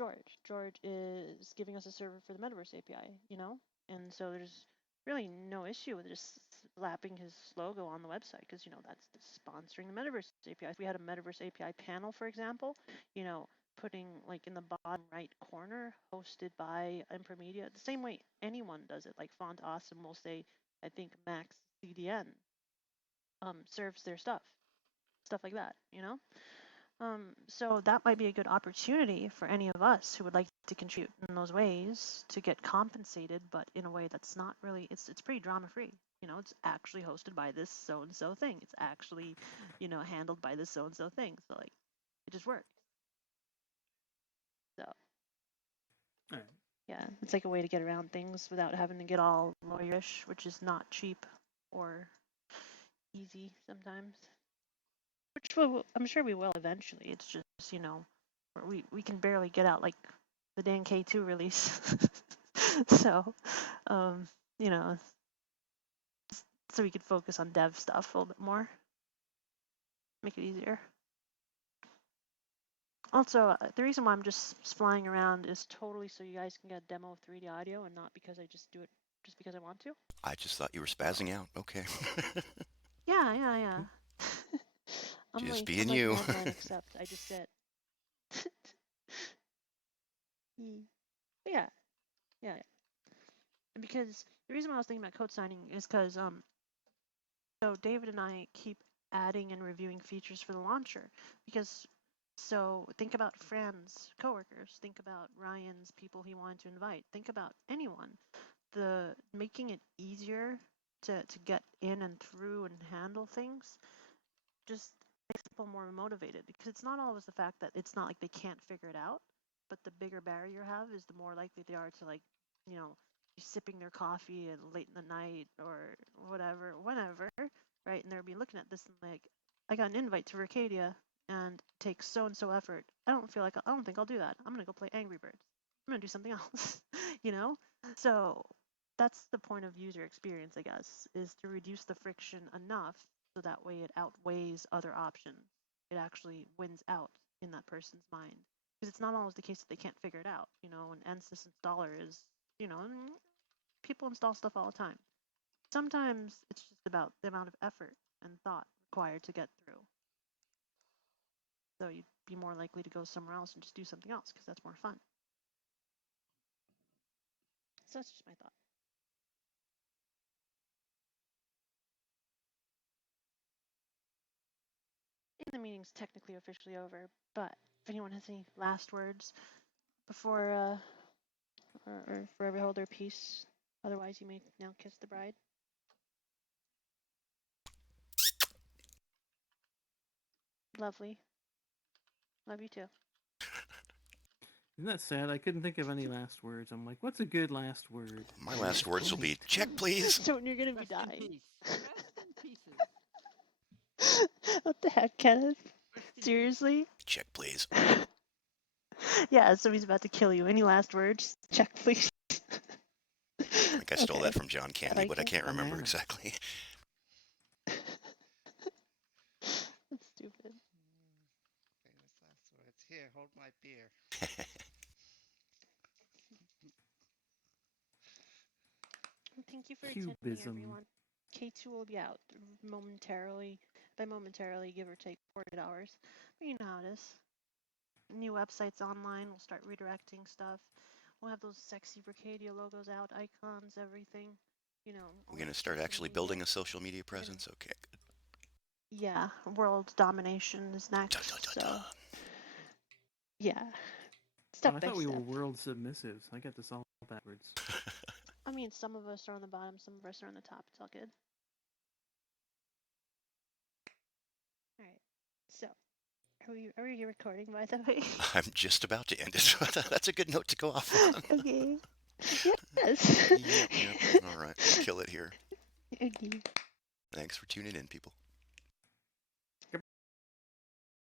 George. George is giving us a server for the Metaverse API, you know? And so there's really no issue with just slapping his logo on the website because, you know, that's sponsoring the Metaverse API. If we had a Metaverse API panel, for example, you know, putting like in the bottom right corner, hosted by Impromedia, the same way anyone does it, like Font Awesome will say, I think Max CDN serves their stuff like that, you know? So that might be a good opportunity for any of us who would like to contribute in those ways to get compensated, but in a way that's not really, it's pretty drama free. You know, it's actually hosted by this so and so thing. It's actually, you know, handled by this so and so thing. So like, it just works. So. All right. Yeah, it's like a way to get around things without having to get all lawyerish, which is not cheap or easy sometimes. Which I'm sure we will eventually. It's just, you know, we can barely get out like the dang K2 release. So, you know, so we could focus on dev stuff a little bit more. Make it easier. Also, the reason why I'm just flying around is totally so you guys can get a demo of 3D audio and not because I just do it just because I want to. I just thought you were spazzing out. Okay. Yeah. I'm just like, being I'm like you. Madman, except I just sit. Yeah. Because the reason why I was thinking about code signing is because so David and I keep adding and reviewing features for the launcher because so think about friends, coworkers, think about Ryan's people he wanted to invite, think about anyone. The making it easier to get in and through and handle things just makes people more motivated because it's not always the fact that it's not like they can't figure it out, but the bigger barrier you have is the more likely they are to like, you know, be sipping their coffee at late in the night or whatever, whenever, right? And they'll be looking at this and like, I got an invite to Vircadia and it takes so and so effort. I don't think I'll do that. I'm gonna go play Angry Birds. I'm gonna do something else, you know? So that's the point of user experience, I guess, is to reduce the friction enough so that way it outweighs other options. It actually wins out in that person's mind. Because it's not always the case that they can't figure it out. You know, an NSYS installer is, you know, people install stuff all the time. Sometimes it's just about the amount of effort and thought required to get through. So you'd be more likely to go somewhere else and just do something else because that's more fun. So that's just my thought. And the meeting's technically officially over, but if anyone has any last words before or forever hold their peace, otherwise you may now kiss the bride. Lovely. Love you too. Isn't that sad? I couldn't think of any last words. I'm like, what's a good last word? My last words will be, check please. So when you're gonna be Rest in dying. peace. Rest in pieces. What the heck, Kenneth? Seriously? Check please. Yeah, somebody's about to kill you. Any last words? Check, please. I think I stole that from John Candy, like but I can't remember Banana. exactly. That's stupid. Famous last words. Here, hold my beer. Thank you for Cubism. attending, everyone. K2 will be out momentarily. By momentarily, give or take 48 hours. But you know how it is. New websites online. We'll start redirecting stuff. We'll have those sexy Vircadia logos out, icons, everything. You know. We're going to start actually building a social media presence? Okay, good. Yeah, world domination is next. So, yeah. Step I by thought we step. were world submissives. I got this all backwards. I mean, some of us are on the bottom, some of us are on the top. It's all good. All right. So, are we recording, by the way? I'm just about to end it. That's a good note to go off on. Okay. Yes. Yep. All right, we'll kill it here. Okay. Thanks for tuning in, people.